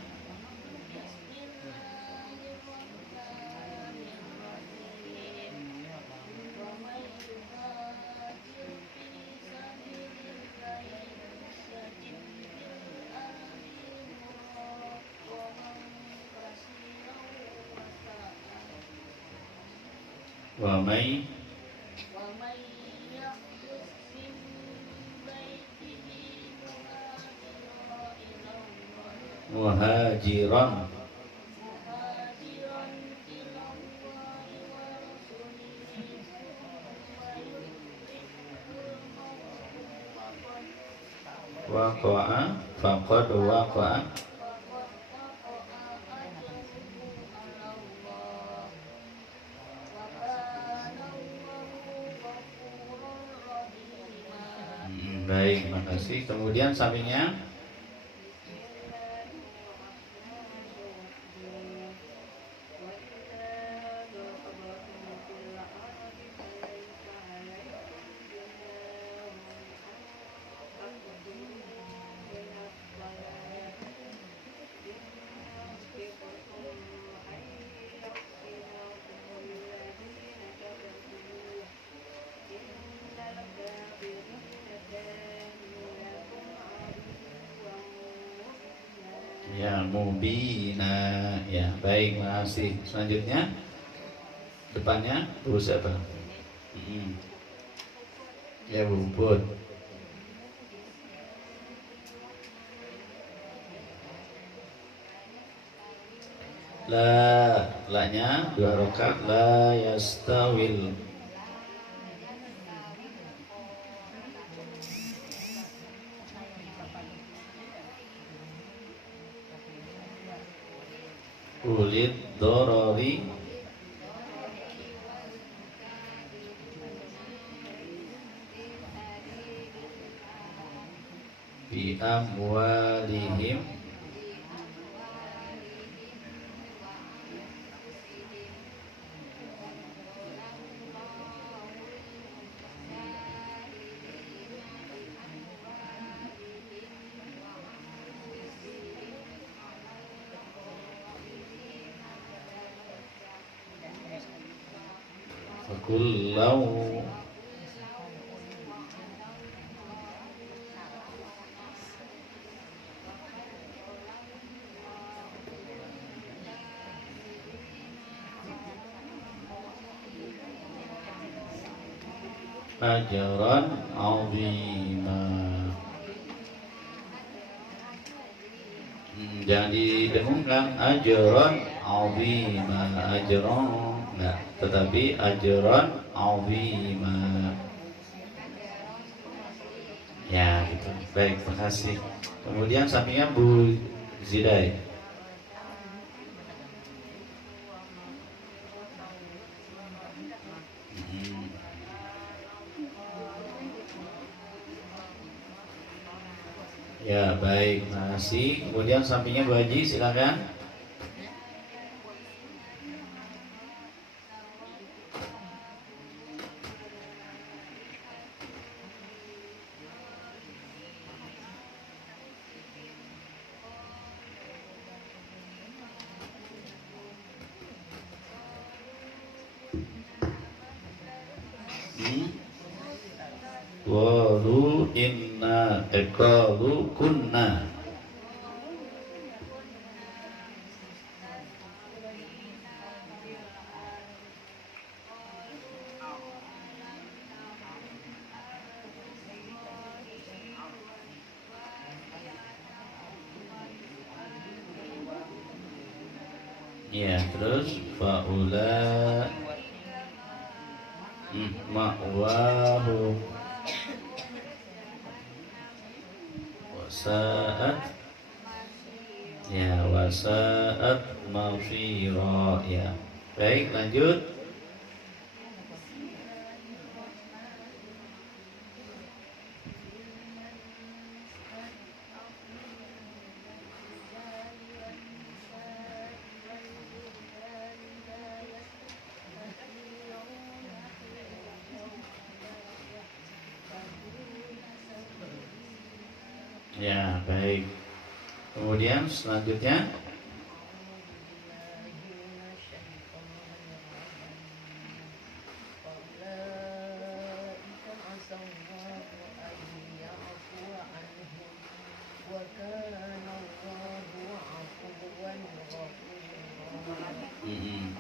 wa may muhajiran. Waqa'a faqad waqa'a. Baik, makasih. Kemudian sampingnya ya mubina. Ya, baik, makasih. Selanjutnya depannya Bu siapa? Ya Bu Put. La-nya 2 rakaat. La yastawil. Ulid dorori bi amwalihim Fakullau ajran azima. Jangan didengungkan ajran azima, ajran enggak, tetapi ajran azima. Ya gitu. Baik, terima kasih. Kemudian sampingnya Bu Zidai. Ya baik, terima kasih. Kemudian sampingnya Bu Haji, silakan. Qalu inna qalu kunna. Ya, terus faula ma'wahu wasa'at, ya wasa'at mafira. Ya baik, lanjut. Ya baik. Kemudian selanjutnya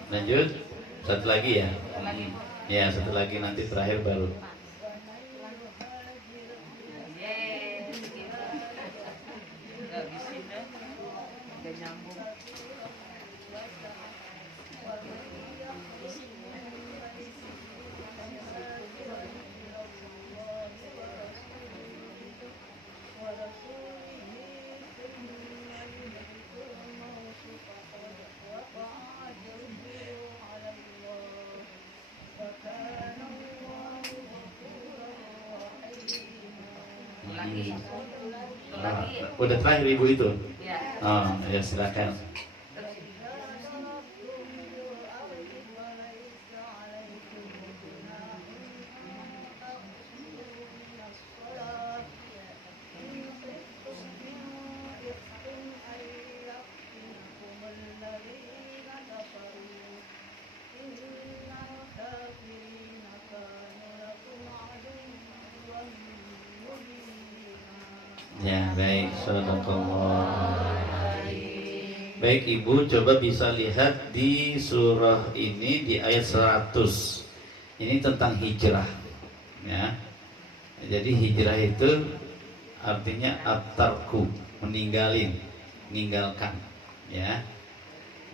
lanjut satu lagi ya. Ya satu lagi, nanti terakhir baru. Udah terakhir ibu itu? Oh ya silakan. Ya baik, sadaqallah. Baik ibu, coba bisa lihat di surah ini di ayat 100. Ini tentang hijrah, ya. Jadi hijrah itu artinya at-tarku, meninggalkan, ya.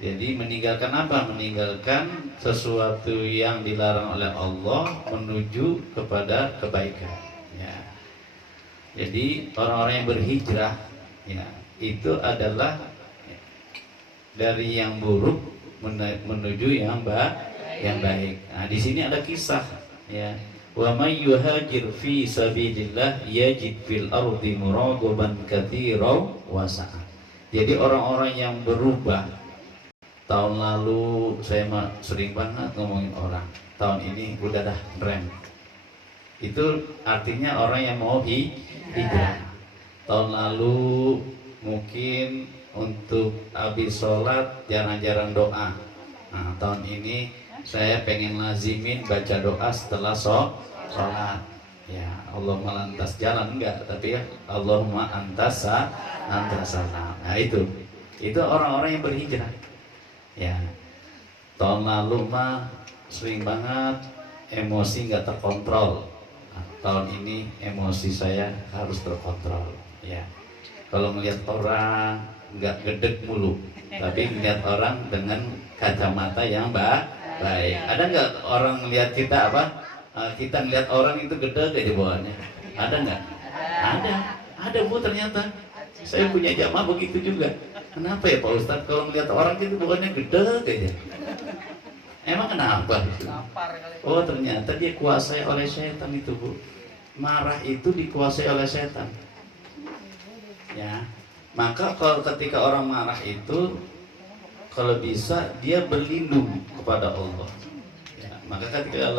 Jadi meninggalkan apa? Meninggalkan sesuatu yang dilarang oleh Allah menuju kepada kebaikan, ya. Jadi orang-orang yang berhijrah, ya, itu adalah dari yang buruk menuju yang baik. Nah, di sini ada kisah, ya. Wa may yuhajir fi sabilillah yajid fil ardi muragaban katsiran wa sa'a. Jadi orang-orang yang berubah, tahun lalu saya sering banget ngomongin orang, tahun ini udah dah rem. Itu artinya orang yang mau hijrah. Tahun lalu mungkin untuk habis sholat jarang-jarang doa. Nah tahun ini saya pengen lazimin baca doa setelah sholat. Ya, Allahumma lantas jalan enggak, tapi ya Allahumma antasa salam. Nah itu orang-orang yang berhijrah. Ya, tahun lalu mah sering banget emosi nggak terkontrol. Nah, tahun ini emosi saya harus terkontrol. Ya, kalau melihat orang nggak gedek mulu, tapi melihat orang dengan kacamata yang baik. Ada nggak orang melihat kita apa? Kita melihat orang itu gede di bawahnya. Ada nggak? Ada Bu ternyata. Saya punya jamaah begitu juga. Kenapa ya Pak Ustadz kalau melihat orang itu bawahnya gede aja? Emang kenapa? Oh ternyata dia kuasai oleh setan itu Bu. Marah itu dikuasai oleh setan. Ya. Maka kalau ketika orang marah itu, kalau bisa dia berlindung kepada Allah. Maka ketika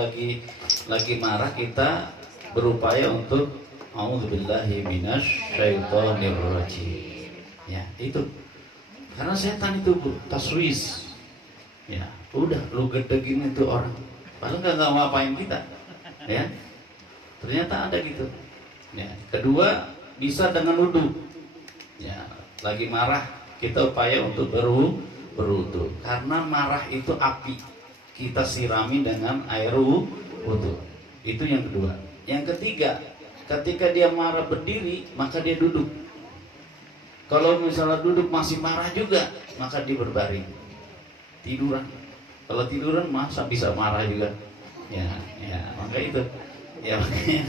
lagi marah kita berupaya untuk a'udzubillahi minasyaitonir rajim. Ya, itu. Karena setan itu taswis. Ya, udah lu gedegin itu orang. Padahal enggak ngapain kita. Ya. Ternyata ada gitu. Ya, kedua bisa dengan wudu. Ya, lagi marah kita upaya untuk berwudu. Karena marah itu api. Kita sirami dengan air wudu. Itu yang kedua. Yang ketiga, ketika dia marah berdiri, maka dia duduk. Kalau misalnya duduk masih marah juga, maka dia berbaring. Tiduran. Kalau tiduran masa bisa marah juga. Ya, maka itu. Ya, makanya.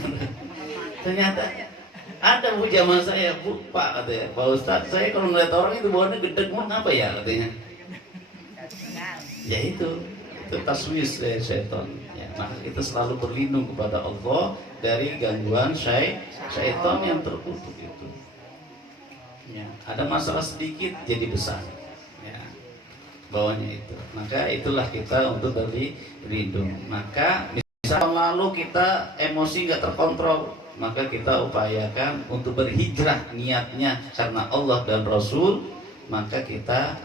Ternyata ada Bu jamaah saya, Bu, Pak katanya, Pak Ustadz, saya kalau ngeliat orang itu bawahnya gedeg mau ngapa ya katanya. Ya itu taswis dari setan. Ya, maka kita selalu berlindung kepada Allah dari gangguan syaitan yang terkutuk itu. Ya, ada masalah sedikit jadi besar. Ya, bawahnya itu. Maka itulah kita untuk berlindung. Maka misal lalu kita emosi nggak terkontrol, maka kita upayakan untuk berhijrah niatnya karena Allah dan Rasul. Maka kita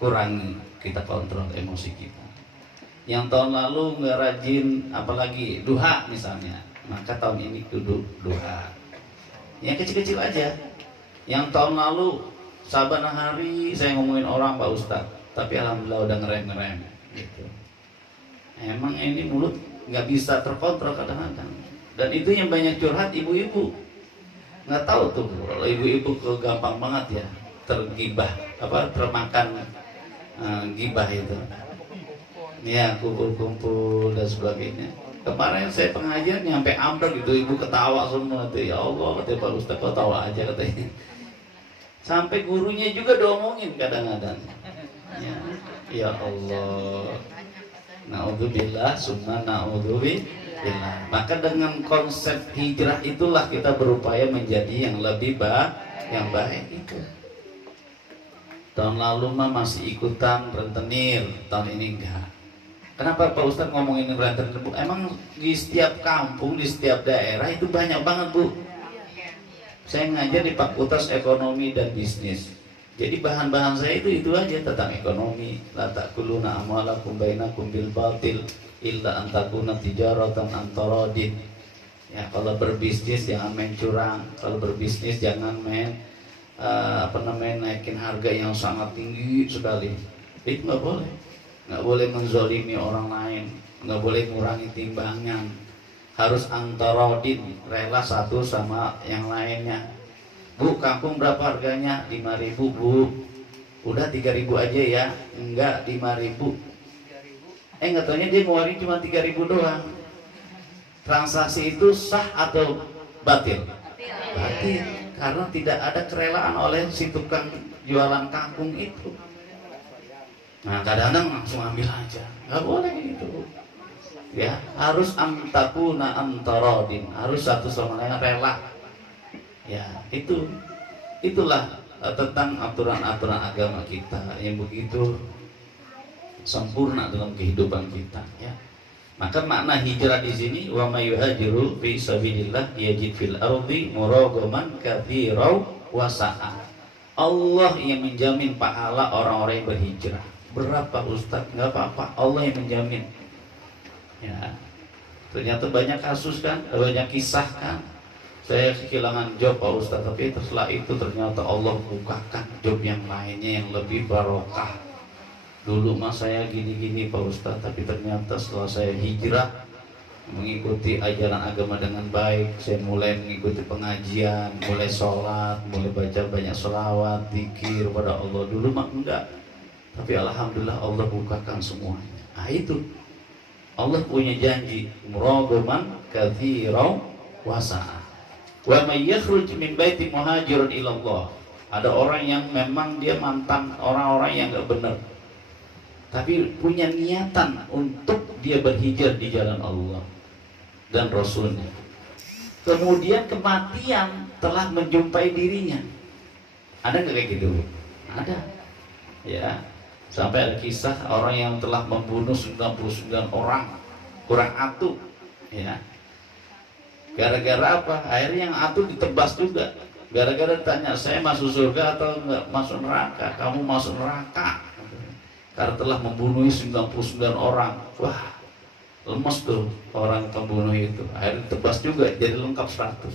kurangi, kita kontrol emosi kita. Yang tahun lalu nggak rajin apalagi duha misalnya, maka tahun ini duduk duha. Yang kecil-kecil aja. Yang tahun lalu saban hari saya ngomongin orang Pak Ustadz, tapi alhamdulillah udah ngerem gitu. Emang ini mulut nggak bisa terkontrol kadang-kadang. Dan itu yang banyak curhat ibu-ibu. Nggak tahu tuh kalau ibu-ibu gampang banget ya tergibah termakan gibah itu. Ya, kumpul-kumpul dan sebagainya. Kemarin saya pengajian nyampe ambruk gitu, ibu ketawa semua tuh. Ya Allah, kata Pak Ustaz, kau tawa aja katanya. Sampai gurunya juga diomongin kadang-kadang. Ya Allah. Naudzubillah, summa naudzubillah. Maka dengan konsep hijrah itulah kita berupaya menjadi yang lebih baik itu. Tahun lalu mah masih ikutan rentenir, tahun ini enggak. Kenapa Pak Ustadz ngomongin rentenir Bu? Emang di setiap kampung, di setiap daerah itu banyak banget Bu. Saya ngajar di Fakultas Ekonomi dan Bisnis. Jadi bahan-bahan saya itu aja tentang ekonomi. La ta'kuluna amwalakum bainakum bil batil illa an takuna tijaratan an taradin. Ya, kalau berbisnis jangan main curang, kalau berbisnis jangan main naikin harga yang sangat tinggi sekali. Itu nggak boleh. Nggak boleh menzolimi orang lain, nggak boleh ngurangi timbangan, harus antarodin, rela satu sama yang lainnya. Bu, kangkung berapa harganya? 5.000 Bu. Udah 3.000 aja ya. Enggak, 5.000. Nggak taunya dia ngeluarin cuma 3.000 doang. Transaksi itu sah atau batil? Batil, karena tidak ada kerelaan oleh si tukang jualan kangkung itu. Nah kadang-kadang langsung ambil aja, nggak boleh gitu. Ya, harus antakuna antarodin, harus satu sama lain rela. Ya, itulah tentang aturan-aturan agama kita yang begitu sempurna dalam kehidupan kita. Ya, maka makna hijrah di sini wa may yuhajiru fi sabilillah yajid fil ardi muragaman katsira wa sa'a. Allah yang menjamin pahala orang-orang yang berhijrah. berat Pak Ustadz. Nggak apa-apa, Allah yang menjamin. Ya, ternyata banyak kasus kan, banyak kisah kan. Saya kehilangan job Pak Ustadz, tapi setelah itu ternyata Allah bukakan job yang lainnya yang lebih barokah. Dulu mas saya gini-gini Pak Ustadz, tapi ternyata setelah saya hijrah mengikuti ajaran agama dengan baik, saya mulai mengikuti pengajian, mulai sholat, mulai baca banyak sholawat, zikir pada Allah. Dulu mah enggak, tapi alhamdulillah Allah bukakan semuanya. Nah itu Allah punya janji, muragaman katsira wasa'a. Wa may yakhruj min baiti muhajirun ila Allah. Ada orang yang memang dia mantan orang-orang yang enggak benar, tapi punya niatan untuk dia berhijrah di jalan Allah dan Rasulnya. Kemudian kematian telah menjumpai dirinya. Ada nggak kayak gitu? Ada. Ya. Sampai ada kisah orang yang telah membunuh 99 orang, kurang atuh. Ya. Gara-gara apa? Akhirnya yang atuh ditebas juga. Gara-gara tanya, saya masuk surga atau enggak masuk neraka? Kamu masuk neraka. Karena telah membunuh 99 orang. Wah, lemes tuh orang pembunuh itu. Akhirnya tebas juga, jadi lengkap 100.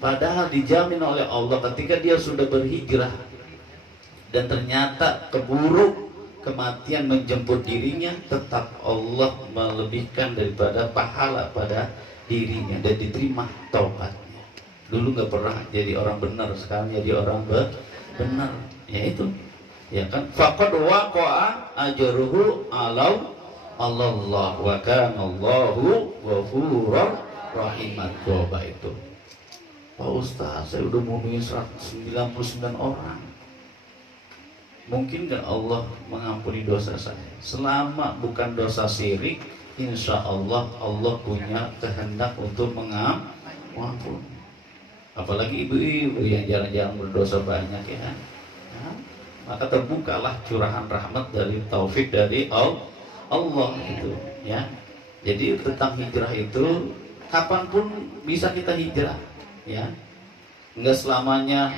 Padahal dijamin oleh Allah ketika dia sudah berhijrah dan ternyata keburu kematian menjemput dirinya, tetap Allah melebihkan daripada pahala pada dirinya dan diterima taubatnya. Dulu nggak pernah jadi orang benar, sekarang jadi orang benar. Ya itu. Ya kan, faqad waqa'a ajruhu ala Allah wa kana Allahu ghafurur rahim. Coba itu. Pak Ustaz, saya udah bunuhin 199 orang. Mungkin gak Allah mengampuni dosa saya? Selama bukan dosa syirik, insya Allah Allah punya kehendak untuk mengampuni. Apalagi ibu-ibu yang jarang-jarang berdosa banyak ya kan? Maka terbukalah curahan rahmat dari taufik dari Allah itu ya. Jadi tentang hijrah itu kapanpun bisa kita hijrah ya. Enggak selamanya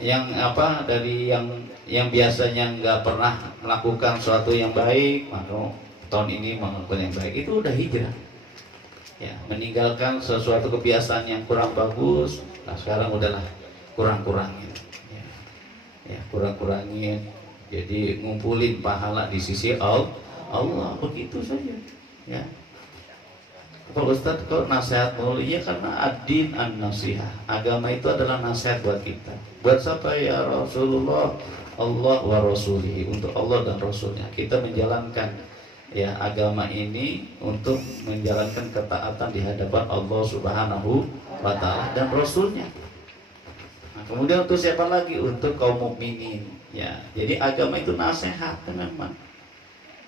yang apa dari yang biasanya nggak pernah melakukan sesuatu yang baik, maka tahun ini melakukan yang baik, itu udah hijrah ya. Meninggalkan sesuatu kebiasaan yang kurang bagus, nah sekarang udahlah kurang-kurangin ya, kurang-kurangin, jadi ngumpulin pahala di sisi Allah, begitu saja ya. Pak Ustadz kok nasihat mulu? Iya, karena ad-din an-nasihah, agama itu adalah nasihat buat kita. Buat siapa? Ya Rasulullah, Allah wa Rasulihi, untuk Allah dan Rasulnya. Kita menjalankan ya agama ini untuk menjalankan ketaatan di hadapan Allah Subhanahu wa Ta'ala dan Rasulnya. Nah, kemudian untuk siapa lagi? Untuk kaum mukminin ya. Jadi agama itu nasihat memang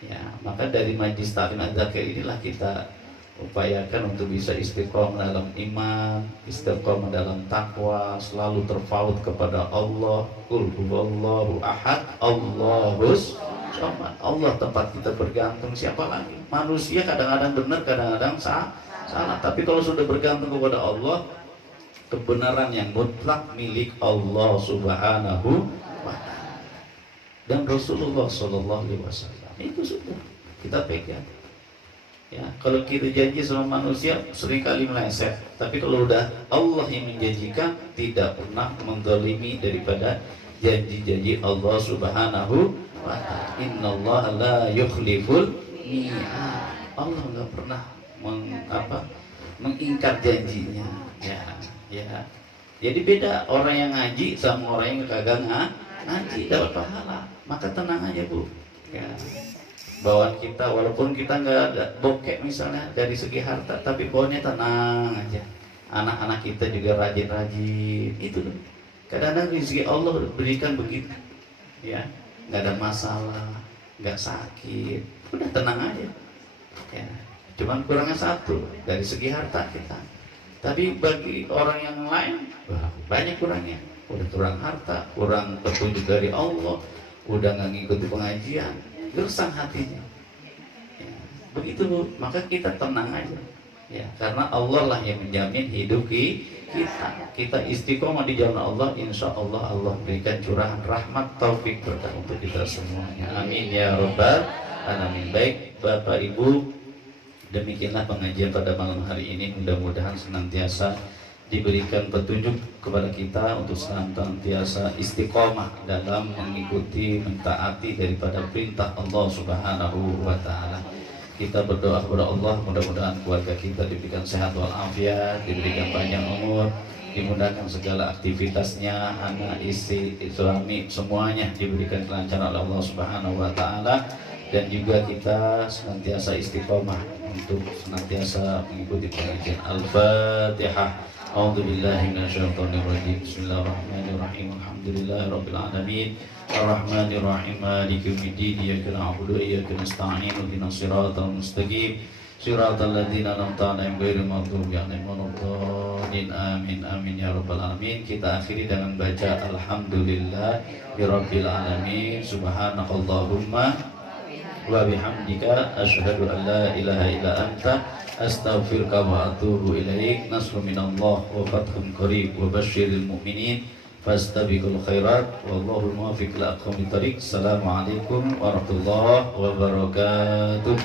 ya. Maka dari Majlis Ta'lim Adzakir inilah kita upayakan untuk bisa istiqomah dalam iman, istiqomah dalam takwa, selalu terpaut kepada Allah. Qul huwallahu ahad, Allahus samad. Allah tempat kita bergantung, siapa lagi? Manusia kadang-kadang benar, kadang-kadang salah. Tapi kalau sudah bergantung kepada Allah, kebenaran yang mutlak milik Allah Subhanahu wa Ta'ala dan Rasulullah Sallallahu Alaihi Wasallam. Itu sudah kita pegang. Ya, kalau kita janji sama manusia seringkali meleset, tapi kalau udah Allah yang menjanjikan, tidak pernah menzalimi daripada janji-janji Allah Subhanahu wa Ta'ala. Innallaha la yukhliful mi'ad. Allah nggak pernah mengingkar janjinya. Ya. Jadi beda orang yang ngaji sama orang yang kagak ngaji dapat pahala. Maka tenang aja Bu. Ya. Bawaan kita, walaupun kita nggak ada bokek misalnya dari segi harta, tapi bawaannya tenang aja. Anak-anak kita juga rajin-rajin, itu loh. Kadang-kadang rezeki Allah berikan begitu, ya, nggak ada masalah, nggak sakit, udah tenang aja. Ya, cuman kurangnya satu dari segi harta kita. Tapi bagi orang yang lain, wah, banyak kurangnya. Udah kurang harta, kurang petunjuk dari Allah, udah nggak ngikuti pengajian. Gersang hatinya ya, begitu Bu. Maka kita tenang aja ya, karena Allah lah yang menjamin hidup kita istiqomah di jalan Allah, insya Allah Allah berikan curahan rahmat taufik berkah untuk kita semuanya. Amin ya robbal alamin. Baik Bapak Ibu, demikianlah pengajian pada malam hari ini. Mudah-mudahan senantiasa diberikan petunjuk kepada kita untuk senantiasa istiqomah dalam mengikuti, mentaati daripada perintah Allah Subhanahu wa taala. Kita berdoa kepada Allah, mudah-mudahan keluarga kita diberikan sehat walafiat, diberikan panjang umur, dimudahkan segala aktivitasnya, anak, istri, suami, semuanya diberikan kelancaran oleh Allah Subhanahu wa taala, dan juga kita senantiasa istiqomah untuk senantiasa mengikuti pengajian. Al-Fatihah. A'udzubillahi minasyaitonirrajim. Bismillahirrahmanirrahim. Alhamdulillahirabbil alamin. Arrahmanirrahim. Maliki yaumiddin. Iyyaka na'budu wa iyyaka nasta'in. Ihdinas siratal mustaqim. Siratal ladzina an'amta 'alaihim ghairil maghdubi 'alaihim waladdallin. Amin. Amin ya rabbal alamin. Kita akhiri dengan baca alhamdulillahirabbil alamin. Subhanakallahumma wa bihamdika asyhadu an la ilaha illa anta astaghfiruka wa atubu ilaik. Nasrun minallah wa fathun qarib wa basyiril mu'minin fastabiqul khairat wallahu muwaffiq ila aqwamit thoriq. Assalamualaikum warahmatullahi wabarakatuh.